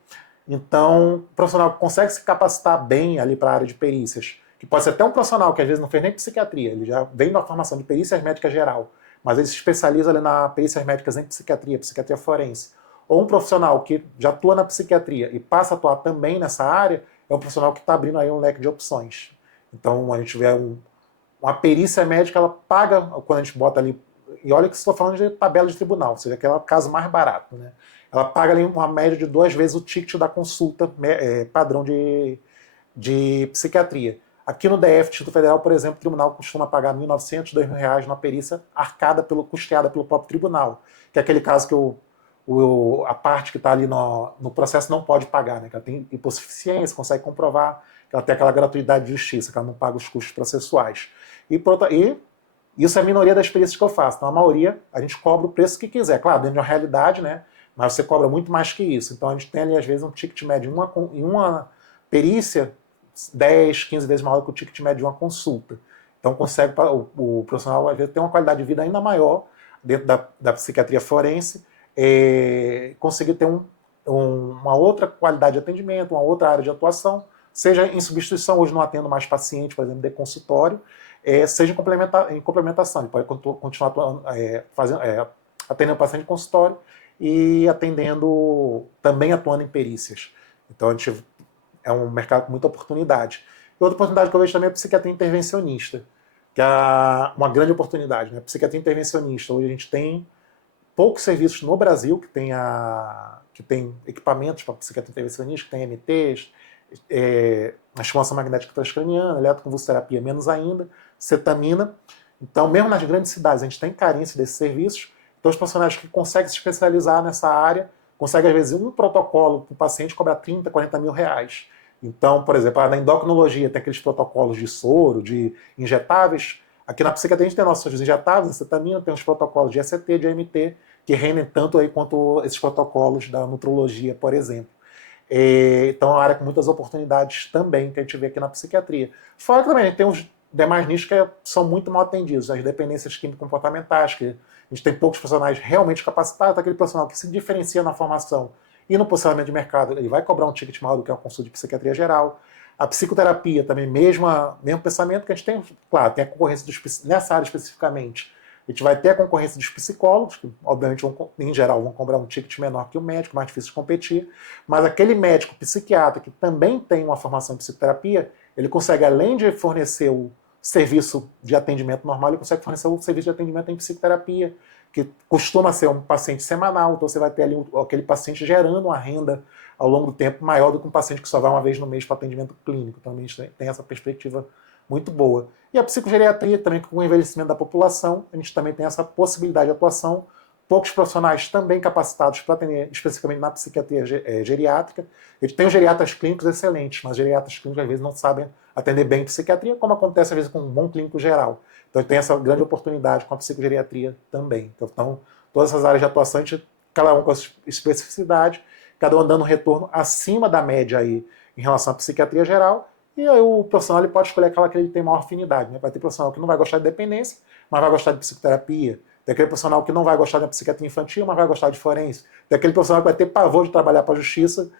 Então, o profissional consegue se capacitar bem ali para a área de perícias, que pode ser até um profissional que às vezes não fez nem psiquiatria, ele já vem da formação de perícias médicas geral, mas ele se especializa ali na perícias médicas em psiquiatria, psiquiatria forense. Ou um profissional que já atua na psiquiatria e passa a atuar também nessa área, é um profissional que está abrindo aí um leque de opções. Então, a gente vê uma perícia médica, ela paga, quando a gente bota ali, e olha que estou falando de tabela de tribunal, ou seja, aquele caso mais barato, né? Ela paga ali uma média de 2 vezes o ticket da consulta padrão de psiquiatria. Aqui no DF, Distrito Federal, por exemplo, o tribunal costuma pagar R$ 1.900, R$ 2.000 numa perícia custeada pelo próprio tribunal, que é aquele caso que a parte que está ali no processo não pode pagar, né? Que ela tem hipossuficiência, consegue comprovar que ela tem aquela gratuidade de justiça, que ela não paga os custos processuais. E isso é a minoria das perícias que eu faço. Então, a maioria, a gente cobra o preço que quiser. Claro, dentro de uma realidade, né? Mas você cobra muito mais que isso. Então, a gente tem ali, às vezes, um ticket médio em uma perícia 10, 15 vezes maior que o ticket médio de uma consulta. Então, consegue o profissional, às vezes, ter uma qualidade de vida ainda maior dentro da psiquiatria forense, conseguir ter uma outra qualidade de atendimento, uma outra área de atuação, seja em substituição, hoje não atendo mais paciente, por exemplo, de consultório, seja em complementação. Ele pode continuar atuando, atendendo paciente de consultório e também atuando em perícias. Então, é um mercado com muita oportunidade. E outra oportunidade que eu vejo também é a psiquiatria intervencionista. que é uma grande oportunidade, né? Psiquiatria intervencionista. Hoje a gente tem poucos serviços no Brasil que tem equipamentos para psiquiatria intervencionista, que tem MTs, a estimulação magnética transcraniana, eletroconvulsoterapia menos ainda, cetamina. Então, mesmo nas grandes cidades, a gente tem carência desses serviços. Então, os profissionais que conseguem se especializar nessa área conseguem, às vezes, um protocolo para o paciente cobrar 30, 40 mil reais. Então, por exemplo, na endocrinologia tem aqueles protocolos de soro, de injetáveis. Aqui na psiquiatria a gente tem nossos injetáveis, a cetamina, tem os protocolos de ECT, de AMT, que rendem tanto aí quanto esses protocolos da nutrologia, por exemplo. Então é uma área com muitas oportunidades também que a gente vê aqui na psiquiatria. Fora que também a gente tem os demais nichos que são muito mal atendidos, as dependências químico-comportamentais, que a gente tem poucos profissionais realmente capacitados, aquele profissional que se diferencia na formação e no posicionamento de mercado, ele vai cobrar um ticket maior do que uma consulta de psiquiatria geral. A psicoterapia também, mesmo pensamento que a gente tem, claro, tem a concorrência nessa área especificamente. A gente vai ter a concorrência dos psicólogos, que obviamente, em geral, vão cobrar um ticket menor que o médico, mais difícil de competir, mas aquele médico psiquiatra que também tem uma formação em psicoterapia, ele consegue, além de fornecer o serviço de atendimento normal, ele consegue fornecer o serviço de atendimento em psicoterapia, que costuma ser um paciente semanal, então você vai ter ali aquele paciente gerando uma renda ao longo do tempo maior do que um paciente que só vai uma vez no mês para atendimento clínico. Então a gente tem essa perspectiva muito boa. E a psicogeriatria também, com o envelhecimento da população, a gente também tem essa possibilidade de atuação. Poucos profissionais também capacitados para atender especificamente na psiquiatria geriátrica. A gente tem os geriatras clínicos excelentes, mas os geriatras clínicos às vezes não sabem atender bem psiquiatria, como acontece às vezes com um bom clínico geral. Então tem essa grande oportunidade com a psicogeriatria também. Então todas essas áreas de atuação, a gente, cada um com a especificidade, cada um dando um retorno acima da média aí em relação à psiquiatria geral. E aí o profissional ele pode escolher aquela que ele tem maior afinidade. Né? Vai ter profissional que não vai gostar de dependência, mas vai gostar de psicoterapia. Tem aquele profissional que não vai gostar da psiquiatria infantil, mas vai gostar de forense. Tem aquele profissional que vai ter pavor de trabalhar para a justiça,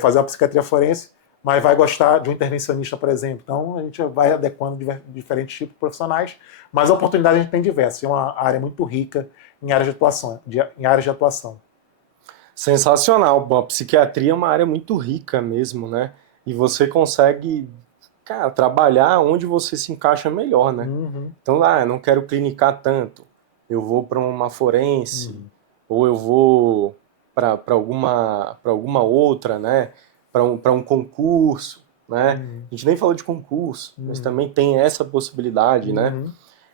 fazer uma psiquiatria forense, mas vai gostar de um intervencionista, por exemplo. Então a gente vai adequando diferentes tipos de profissionais, mas a oportunidade a gente tem diversas. É uma área muito rica em áreas de atuação. Sensacional. Bom, a psiquiatria é uma área muito rica mesmo, né? E você consegue, cara, trabalhar onde você se encaixa melhor, né? Uhum. Então, eu não quero clinicar tanto. Eu vou para uma forense, ou eu vou para alguma outra, né? Para um concurso, né? A gente nem falou de concurso, mas também tem essa possibilidade, né?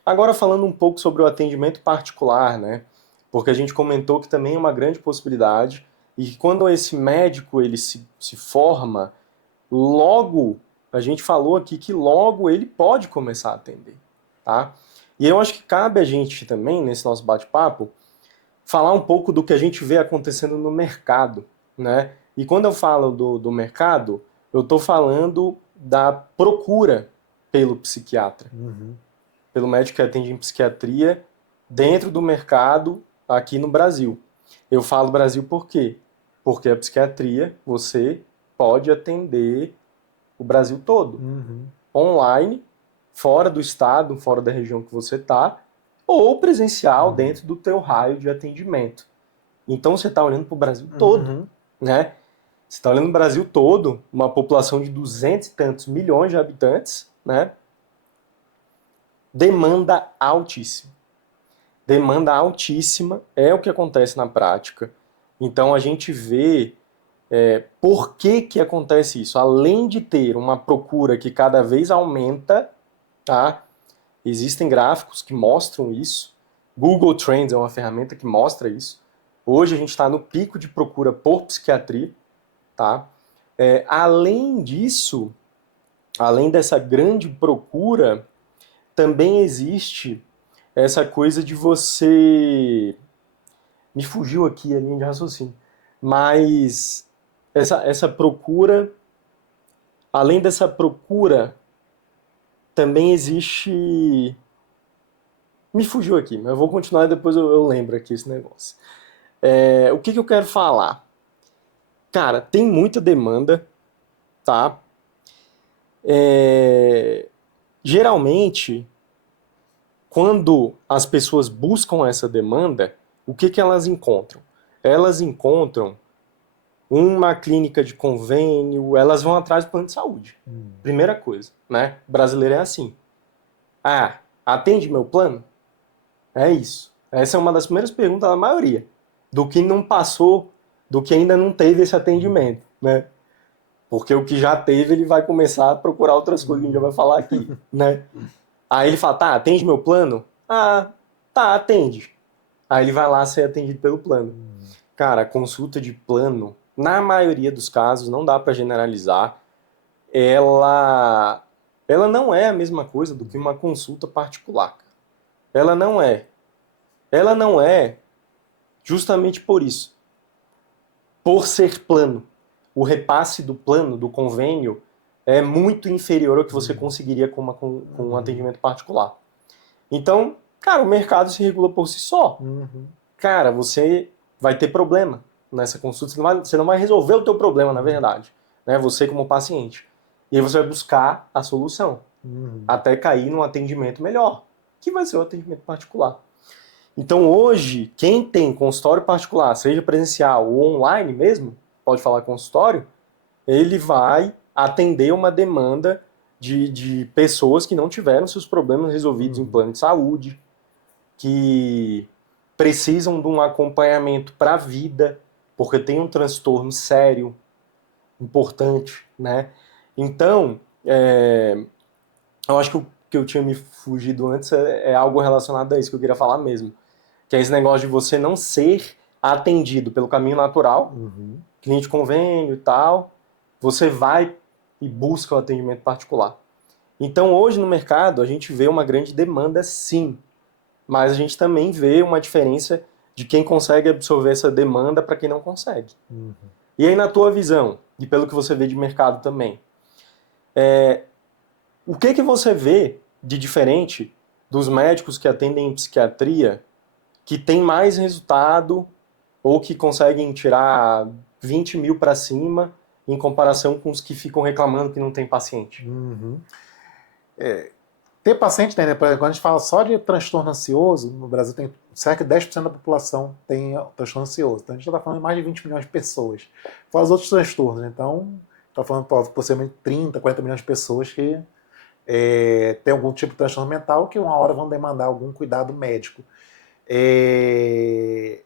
Agora falando um pouco sobre o atendimento particular, né? Porque a gente comentou que também é uma grande possibilidade e que quando esse médico ele se forma, logo, a gente falou aqui que logo ele pode começar a atender, tá? E eu acho que cabe a gente também, nesse nosso bate-papo, falar um pouco do que a gente vê acontecendo no mercado, né? E quando eu falo do mercado, eu estou falando da procura pelo psiquiatra, pelo médico que atende em psiquiatria dentro do mercado aqui no Brasil. Eu falo Brasil por quê? Porque a psiquiatria, você pode atender o Brasil todo. Online, fora do estado, fora da região que você está, ou presencial dentro do teu raio de atendimento. Então você está olhando para o Brasil todo, né? Você está olhando o Brasil todo, uma população de 200 e tantos milhões de habitantes, né? Demanda altíssima. Demanda altíssima é o que acontece na prática. Então a gente vê por que acontece isso. Além de ter uma procura que cada vez aumenta, tá? Existem gráficos que mostram isso. Google Trends é uma ferramenta que mostra isso. Hoje a gente está no pico de procura por psiquiatria, tá? Além disso, além dessa grande procura, também existe essa coisa de você... Me fugiu aqui a linha de raciocínio. Mas essa procura, além dessa procura, também existe... Me fugiu aqui, mas eu vou continuar e depois eu lembro aqui esse negócio. O que eu quero falar? Cara, tem muita demanda, tá? Geralmente, quando as pessoas buscam essa demanda, o que elas encontram? Elas encontram uma clínica de convênio, elas vão atrás do plano de saúde. Primeira coisa, né? O brasileiro é assim. atende meu plano? É isso. Essa é uma das primeiras perguntas da maioria. Do que não passou, do que ainda não teve esse atendimento, né? Porque o que já teve, ele vai começar a procurar outras coisas que a gente já vai falar aqui, né? Aí ele fala, tá, atende meu plano? Ah, tá, atende. Aí ele vai lá ser atendido pelo plano. Cara, a consulta de plano, na maioria dos casos, não dá para generalizar, ela, ela não é a mesma coisa do que uma consulta particular. Ela não é. Ela não é justamente por isso. Por ser plano. O repasse do plano, do convênio, é muito inferior ao que você conseguiria com um atendimento particular. Então, cara, o mercado se regula por si só. Cara, você vai ter problema nessa consulta, você não vai resolver o teu problema, na verdade, né? Você como paciente. E aí você vai buscar a solução, até cair num atendimento melhor, que vai ser o atendimento particular. Então hoje, quem tem consultório particular, seja presencial ou online mesmo, pode falar consultório, ele vai atender uma demanda de pessoas que não tiveram seus problemas resolvidos em plano de saúde, que precisam de um acompanhamento para a vida, porque tem um transtorno sério, importante, né? Então, eu acho que o que eu tinha me fugido antes é algo relacionado a isso que eu queria falar mesmo, que é esse negócio de você não ser atendido pelo caminho natural, cliente convênio e tal, você vai e busca o atendimento particular. Então, hoje no mercado, a gente vê uma grande demanda, sim, mas a gente também vê uma diferença de quem consegue absorver essa demanda para quem não consegue. E aí, na tua visão, e pelo que você vê de mercado também, o que você vê de diferente dos médicos que atendem em psiquiatria que tem mais resultado ou que conseguem tirar 20 mil para cima em comparação com os que ficam reclamando que não tem paciente? Ter paciente tem, né? Por exemplo, quando a gente fala só de transtorno ansioso, no Brasil tem cerca de 10% da população tem transtorno ansioso. Então a gente já está falando de mais de 20 milhões de pessoas. Fora os outros transtornos, né? Então está falando possivelmente 30, 40 milhões de pessoas que têm algum tipo de transtorno mental que uma hora vão demandar algum cuidado médico. E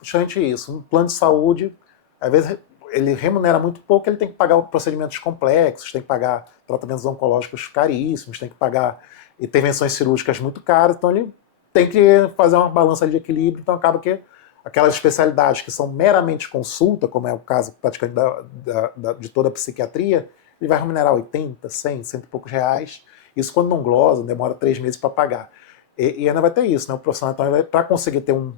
justamente isso, um plano de saúde, às vezes ele remunera muito pouco, ele tem que pagar procedimentos complexos, tem que pagar tratamentos oncológicos caríssimos, tem que pagar intervenções cirúrgicas muito caras, então ele tem que fazer uma balança de equilíbrio, então acaba que aquelas especialidades que são meramente consulta, como é o caso praticamente de toda a psiquiatria, ele vai remunerar 80, 100, cento e poucos reais, isso quando não glosa, demora 3 meses para pagar. E ainda vai ter isso, né? O profissional, então, para conseguir ter um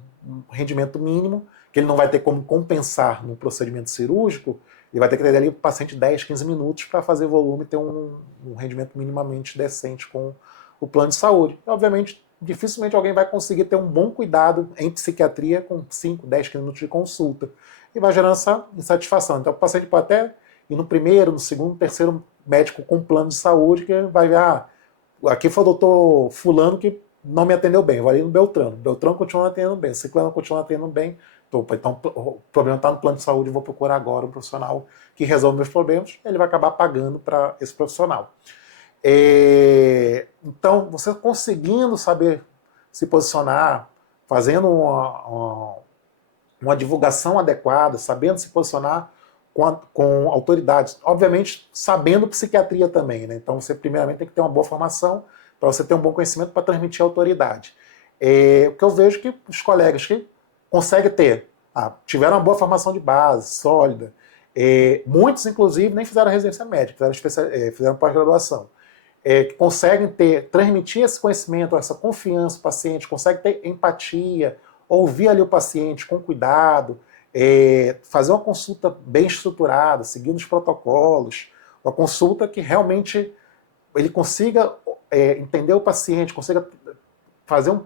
rendimento mínimo, que ele não vai ter como compensar no procedimento cirúrgico, ele vai ter que ter ali o paciente 10, 15 minutos para fazer volume e ter um rendimento minimamente decente com o plano de saúde. E, obviamente, dificilmente alguém vai conseguir ter um bom cuidado em psiquiatria com 5, 10, 15 minutos de consulta. E vai gerando essa insatisfação. Então o paciente pode até ir no primeiro, no segundo, no terceiro médico com plano de saúde, que vai ver, aqui foi o doutor fulano que não me atendeu bem, vou ali no Beltrano. Beltrano continua atendendo bem, Ciclano continua atendendo bem. Então o problema está no plano de saúde, vou procurar agora um profissional que resolve meus problemas, ele vai acabar pagando para esse profissional. Então, você conseguindo saber se posicionar, fazendo uma divulgação adequada, sabendo se posicionar com autoridades, obviamente sabendo psiquiatria também, né? Então você primeiramente tem que ter uma boa formação para você ter um bom conhecimento para transmitir a autoridade. O que eu vejo que os colegas que conseguem ter, tiveram uma boa formação de base, sólida, muitos inclusive nem fizeram residência médica, fizeram pós-graduação, que conseguem transmitir esse conhecimento, essa confiança no paciente, conseguem ter empatia, ouvir ali o paciente com cuidado, fazer uma consulta bem estruturada, seguindo os protocolos, uma consulta que realmente ele consiga entender o paciente, consiga fazer um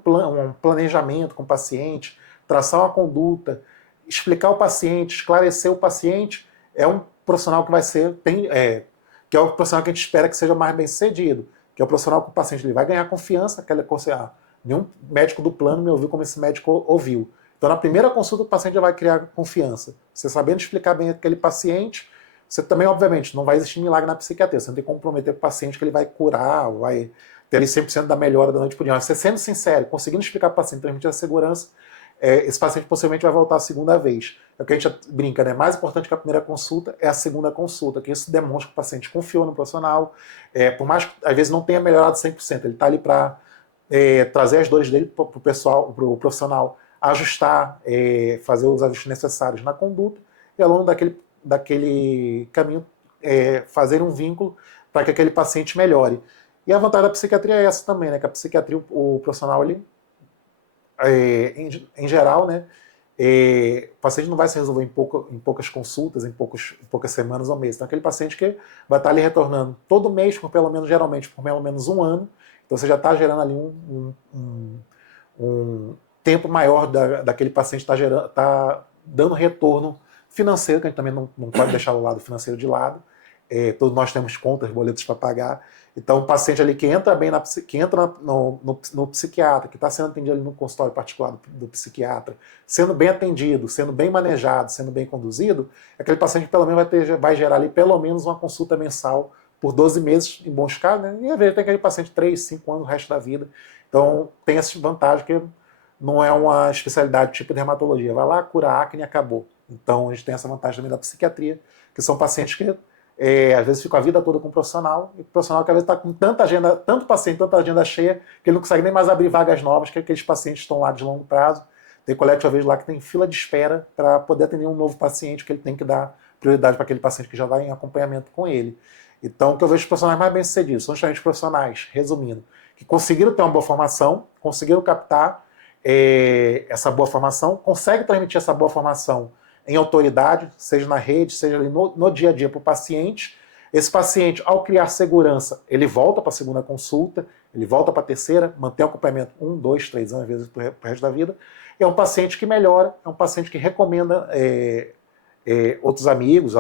planejamento com o paciente, traçar uma conduta, explicar ao paciente, esclarecer o paciente, é um profissional que vai ser, que é o profissional que a gente espera que seja mais bem sucedido, que é o profissional que o paciente ele vai ganhar confiança, que ele nenhum médico do plano me ouviu como esse médico ouviu. Então, na primeira consulta, o paciente já vai criar confiança. Você sabendo explicar bem aquele paciente, você também, obviamente, não vai existir milagre na psiquiatria. Você não tem que comprometer o paciente que ele vai curar, vai ter ali 100% da melhora da noite para o dia. Mas você sendo sincero, conseguindo explicar para o paciente, transmitir a segurança, esse paciente possivelmente vai voltar a segunda vez. É o que a gente brinca, né? Mais importante que a primeira consulta é a segunda consulta, que isso demonstra que o paciente confiou no profissional, por mais que às vezes não tenha melhorado 100%, ele está ali para trazer as dores dele para o profissional ajustar, fazer os ajustes necessários na conduta e ao longo daquele caminho fazer um vínculo para que aquele paciente melhore. E a vantagem da psiquiatria é essa também, né? Que a psiquiatria, o profissional, ele, em geral, né? O paciente não vai se resolver em poucas consultas, em poucas semanas ou meses. Então, aquele paciente que vai estar ali retornando todo mês, geralmente por pelo menos um ano. Então, você já está gerando ali um tempo maior daquele paciente tá dando retorno financeiro, que a gente também não pode deixar o lado financeiro de lado. Todos nós temos contas, boletos para pagar. Então, o paciente ali que entra bem no psiquiatra, que está sendo atendido ali no consultório particular do psiquiatra, sendo bem atendido, sendo bem manejado, sendo bem conduzido, aquele paciente pelo menos vai gerar ali pelo menos uma consulta mensal por 12 meses, em bons casos, né? E às vezes tem aquele paciente 3, 5 anos, o resto da vida. Então, tem essa vantagem que não é uma especialidade tipo dermatologia. Vai lá, cura a acne e acabou. Então, a gente tem essa vantagem também da psiquiatria, que são pacientes que às vezes ficam a vida toda com o profissional, e o profissional que às vezes está com tanta agenda, tanto paciente, tanta agenda cheia, que ele não consegue nem mais abrir vagas novas, que aqueles pacientes estão lá de longo prazo. Tem colega que eu vejo lá que tem fila de espera para poder atender um novo paciente, que ele tem que dar prioridade para aquele paciente que já está em acompanhamento com ele. Então, o que eu vejo os profissionais mais bem-sucedidos são justamente profissionais, resumindo, que conseguiram ter uma boa formação, conseguiram captar essa boa formação, conseguem transmitir essa boa formação em autoridade, seja na rede, seja ali no dia a dia para o paciente. Esse paciente, ao criar segurança, ele volta para a segunda consulta, ele volta para a terceira, mantém o acompanhamento 1, 2, 3 anos, às vezes para o resto da vida. É um paciente que melhora, é um paciente que recomenda outros amigos,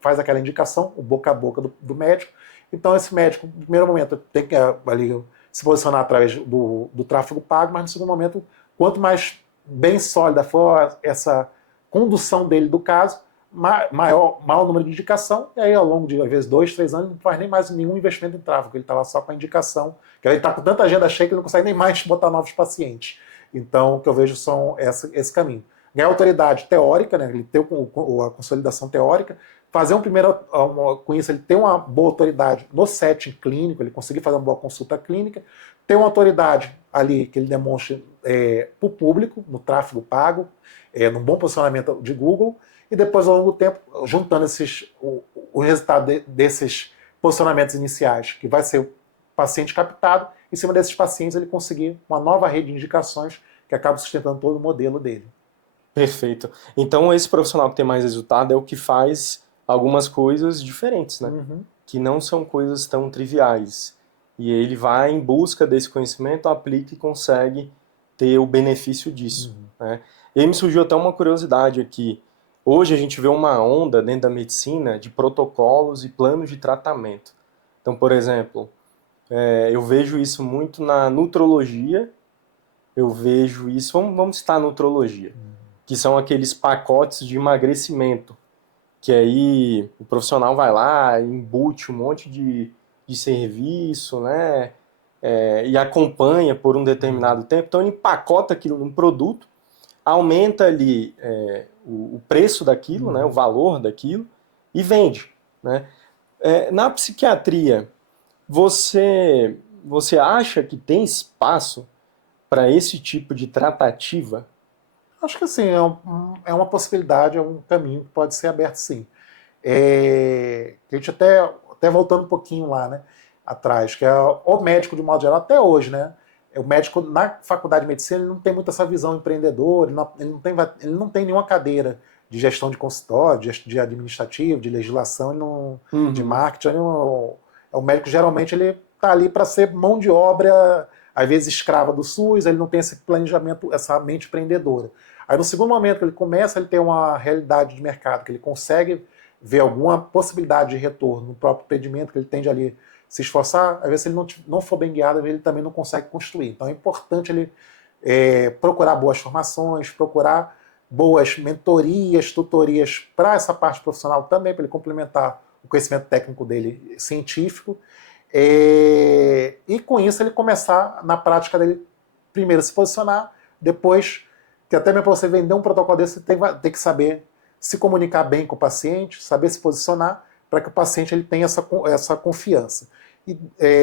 faz aquela indicação, o boca a boca do médico. Então esse médico, no primeiro momento, tem que ali se posicionar através do tráfego pago, mas no segundo momento, quanto mais bem sólida for essa condução dele do caso, maior número de indicação, e aí ao longo de, às vezes, 2, 3 anos, não faz nem mais nenhum investimento em tráfego, ele está lá só com a indicação, que ele está com tanta agenda cheia que ele não consegue nem mais botar novos pacientes. Então, o que eu vejo são esse caminho. Ganhar autoridade teórica, né, ele ter a consolidação teórica, fazer com isso, ele ter uma boa autoridade no setting clínico, ele conseguir fazer uma boa consulta clínica, ter uma autoridade ali que ele demonstre para o público, no tráfego pago, num bom posicionamento de Google, e depois, ao longo do tempo, juntando o resultado desses posicionamentos iniciais, que vai ser o paciente captado, em cima desses pacientes ele conseguir uma nova rede de indicações que acaba sustentando todo o modelo dele. Perfeito. Então, esse profissional que tem mais resultado é o que faz algumas coisas diferentes, né? Uhum. Que não são coisas tão triviais. E ele vai em busca desse conhecimento, aplica e consegue ter o benefício disso, né? E aí me surgiu até uma curiosidade aqui. Hoje a gente vê uma onda dentro da medicina de protocolos e planos de tratamento. Então, por exemplo, eu vejo isso muito na nutrologia, eu vejo isso, vamos citar a nutrologia, que são aqueles pacotes de emagrecimento, que aí o profissional vai lá, embute um monte de serviço, né? E acompanha por um determinado tempo. Então ele empacota aquilo num produto, aumenta ali o preço daquilo, né? O valor daquilo, e vende, né? Na psiquiatria, você acha que tem espaço para esse tipo de tratativa? Acho que assim, é uma possibilidade, é um caminho que pode ser aberto sim. A gente até voltando um pouquinho lá, né, atrás, que é o médico de modo geral, até hoje, né? O médico na faculdade de medicina ele não tem muito essa visão empreendedora, ele não tem nenhuma cadeira de gestão de consultório, de administrativo, de legislação, de marketing. O médico geralmente ele está ali para ser mão de obra, às vezes escrava do SUS, ele não tem esse planejamento, essa mente empreendedora. Aí no segundo momento que ele começa a ter uma realidade de mercado, que ele consegue ver alguma possibilidade de retorno no próprio empreendimento, que ele tende ali se esforçar, às vezes se ele não for bem guiado, ele também não consegue construir. Então é importante ele procurar boas formações, procurar boas mentorias, tutorias para essa parte profissional também, para ele complementar o conhecimento técnico dele científico, e com isso ele começar na prática dele primeiro se posicionar, depois, que até mesmo para você vender um protocolo desse, você tem que saber se comunicar bem com o paciente, saber se posicionar, para que o paciente ele tenha essa confiança. E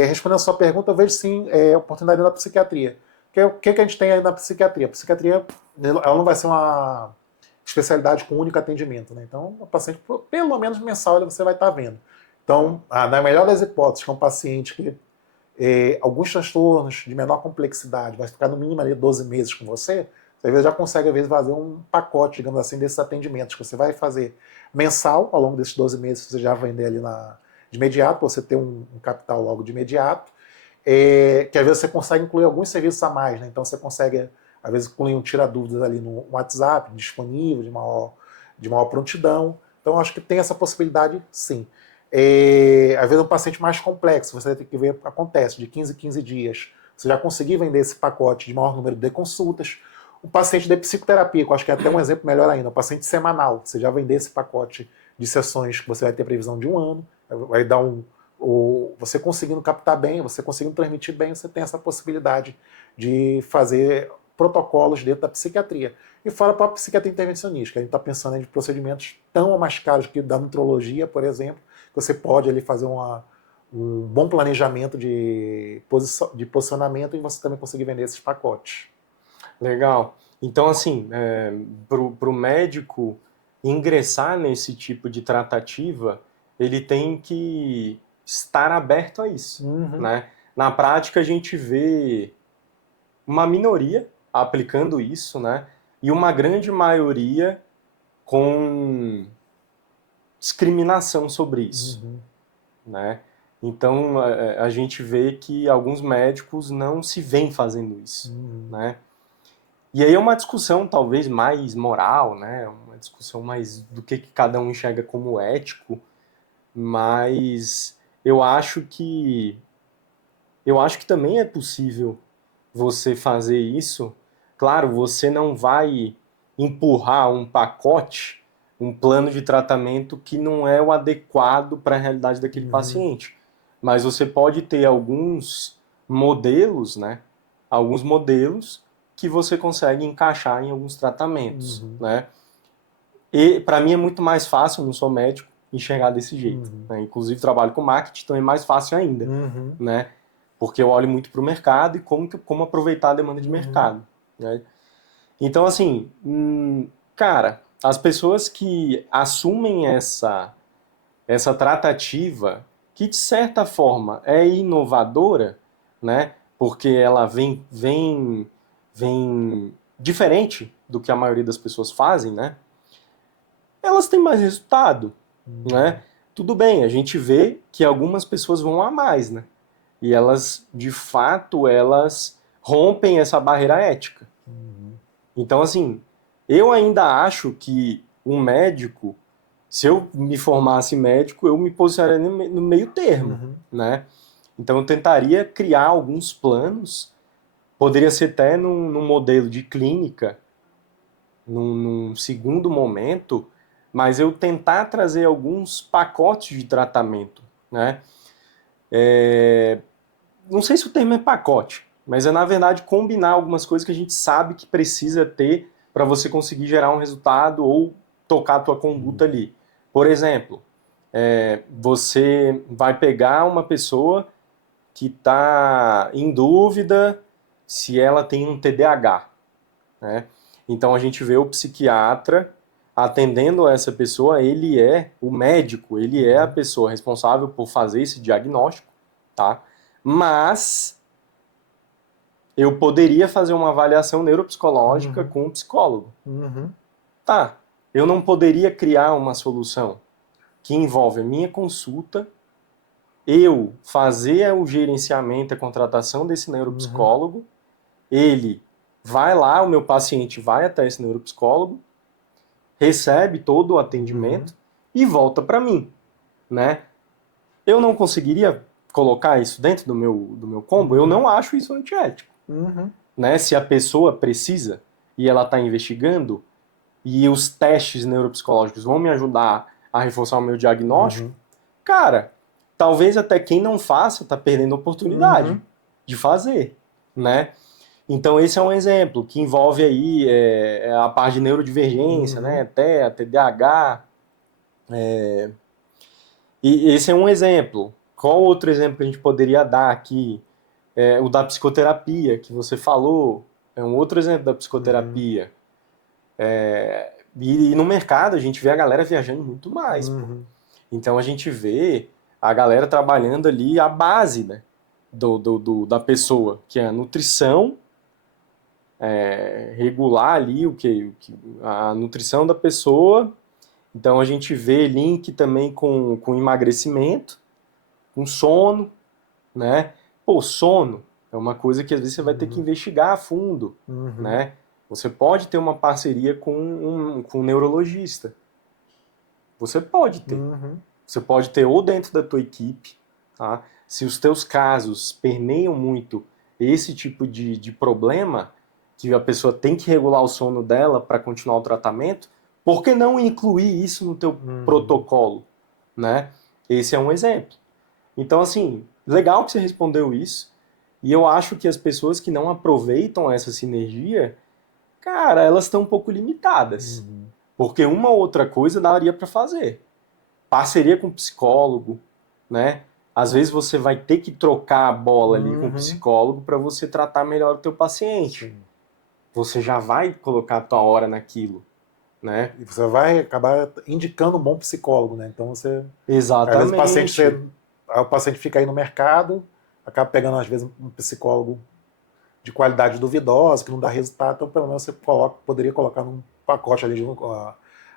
respondendo a sua pergunta, eu vejo sim oportunidade na psiquiatria. O que a gente tem aí na psiquiatria? A psiquiatria ela não vai ser uma especialidade com único atendimento, né? Então, o paciente, pelo menos mensal, você vai estar vendo. Então, na melhor das hipóteses, que é um paciente que alguns transtornos de menor complexidade vai ficar no mínimo ali 12 meses com você, você às vezes já consegue às vezes fazer um pacote, digamos assim, desses atendimentos que você vai fazer mensal ao longo desses 12 meses, você já vai vender ali de imediato, você ter um capital logo de imediato, que às vezes você consegue incluir alguns serviços a mais, né? Então você consegue às vezes incluir um tira-dúvidas ali no WhatsApp, disponível, de maior prontidão. Então acho que tem essa possibilidade sim. Às vezes um paciente mais complexo, você tem que ver o que acontece, de 15 em 15 dias, você já conseguir vender esse pacote de maior número de consultas. O paciente de psicoterapia, que eu acho que é até um exemplo melhor ainda, o paciente semanal, você já vender esse pacote de sessões que você vai ter previsão de um ano, vai dar você conseguindo captar bem, você conseguindo transmitir bem, você tem essa possibilidade de fazer protocolos dentro da psiquiatria. E fora para a psiquiatria intervencionista, a gente está pensando em procedimentos tão ou mais caros que da nutrologia, por exemplo, que você pode ali fazer um bom planejamento de posicionamento e você também conseguir vender esses pacotes. Legal. Então, assim, para o médico ingressar nesse tipo de tratativa, ele tem que estar aberto a isso, né? Na prática, a gente vê uma minoria aplicando isso, né? E uma grande maioria com discriminação sobre isso, né? Então, a gente vê que alguns médicos não se veem fazendo isso, né? E aí é uma discussão talvez mais moral, né? Uma discussão mais do que cada um enxerga como ético, mas eu acho que também é possível você fazer isso. Claro, você não vai empurrar um pacote, um plano de tratamento que não é o adequado para a realidade daquele paciente, mas você pode ter alguns modelos, né? Alguns modelos que você consegue encaixar em alguns tratamentos, né? E para mim é muito mais fácil, eu não sou médico, enxergar desse jeito, né? Inclusive trabalho com marketing, então é mais fácil ainda, né? Porque eu olho muito para o mercado e como aproveitar a demanda de mercado, né? Então, assim, cara, as pessoas que assumem essa tratativa, que de certa forma é inovadora, né? Porque ela vem diferente do que a maioria das pessoas fazem, né? Elas têm mais resultado, né? Tudo bem, a gente vê que algumas pessoas vão a mais, né? E elas, de fato, elas rompem essa barreira ética. Então, assim, eu ainda acho que um médico, se eu me formasse médico, eu me posicionaria no meio termo, né? Então eu tentaria criar alguns planos, poderia ser até num modelo de clínica, num segundo momento, mas eu tentar trazer alguns pacotes de tratamento, né? Não sei se o termo é pacote, mas é na verdade combinar algumas coisas que a gente sabe que precisa ter para você conseguir gerar um resultado ou tocar a tua conduta ali. Por exemplo, você vai pegar uma pessoa que está em dúvida se ela tem um TDAH, né? Então a gente vê o psiquiatra atendendo essa pessoa, ele é o médico, ele é a pessoa responsável por fazer esse diagnóstico, tá? Mas eu poderia fazer uma avaliação neuropsicológica com um psicólogo. Tá, eu não poderia criar uma solução que envolve a minha consulta, eu fazer o gerenciamento, a contratação desse neuropsicólogo, ele vai lá, o meu paciente vai até esse neuropsicólogo, recebe todo o atendimento e volta para mim, né? Eu não conseguiria colocar isso dentro do meu combo? Eu não acho isso antiético. Né? Se a pessoa precisa e ela está investigando e os testes neuropsicológicos vão me ajudar a reforçar o meu diagnóstico, cara, talvez até quem não faça está perdendo a oportunidade. de fazer, né? Então esse é um exemplo que envolve aí a parte de neurodivergência, né? TEA, TDAH, e esse é um exemplo. Qual outro exemplo que a gente poderia dar aqui? O da psicoterapia, que você falou, é um outro exemplo da psicoterapia. E no mercado a gente vê a galera viajando muito mais, pô. Então a gente vê a galera trabalhando ali a base, né, da pessoa, que é a nutrição, regular ali a nutrição da pessoa. Então a gente vê link também com emagrecimento, com sono, né? Pô, sono é uma coisa que às vezes você vai ter que investigar a fundo, né? Você pode ter uma parceria com um neurologista. Você pode ter. Você pode ter ou dentro da tua equipe, tá? Se os teus casos permeiam muito esse tipo de problema, que a pessoa tem que regular o sono dela para continuar o tratamento, por que não incluir isso no teu protocolo, né? Esse é um exemplo. Então, assim, legal que você respondeu isso, e eu acho que as pessoas que não aproveitam essa sinergia, cara, elas estão um pouco limitadas. Porque uma ou outra coisa daria para fazer. Parceria com psicólogo, né? Às vezes você vai ter que trocar a bola ali com o psicólogo para você tratar melhor o teu paciente. Você já vai colocar a tua hora naquilo, né? E você vai acabar indicando um bom psicólogo, né? Então você... Exatamente. Às vezes o paciente fica aí no mercado, acaba pegando às vezes um psicólogo de qualidade duvidosa, que não dá resultado, então pelo menos você poderia colocar num pacote ali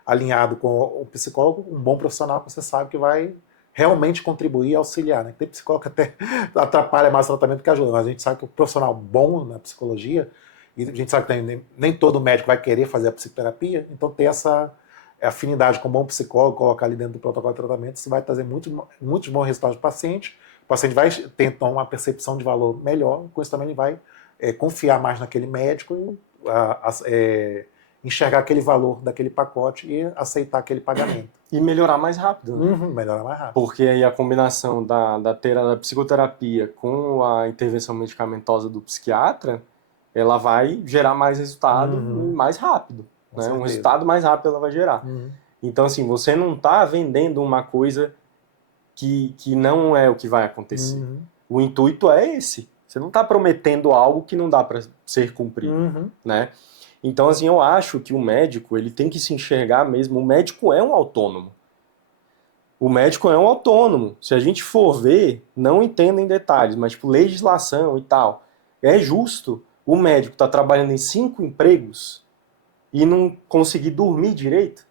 alinhado com o psicólogo, um bom profissional que você sabe que vai realmente contribuir e auxiliar, né? Tem psicólogo que até atrapalha mais o tratamento que ajuda, mas a gente sabe que o profissional bom na psicologia, e a gente sabe que nem todo médico vai querer fazer a psicoterapia, então ter essa afinidade com um bom psicólogo, colocar ali dentro do protocolo de tratamento, isso vai trazer muitos bons resultados para o paciente vai ter então uma percepção de valor melhor, com isso também ele vai confiar mais naquele médico e enxergar aquele valor daquele pacote e aceitar aquele pagamento. E melhorar mais rápido, né? Melhorar mais rápido. Porque aí a combinação da psicoterapia com a intervenção medicamentosa do psiquiatra, ela vai gerar mais resultado mais rápido. Né? Um resultado mais rápido ela vai gerar. Então, assim, você não está vendendo uma coisa que não é o que vai acontecer. O intuito é esse. Você não está prometendo algo que não dá para ser cumprido, né? Então, assim, eu acho que o médico, ele tem que se enxergar mesmo. O médico é um autônomo. O médico é um autônomo. Se a gente for ver, não entendo em detalhes, mas tipo, legislação e tal. É justo o médico estar trabalhando em 5 empregos e não conseguir dormir direito?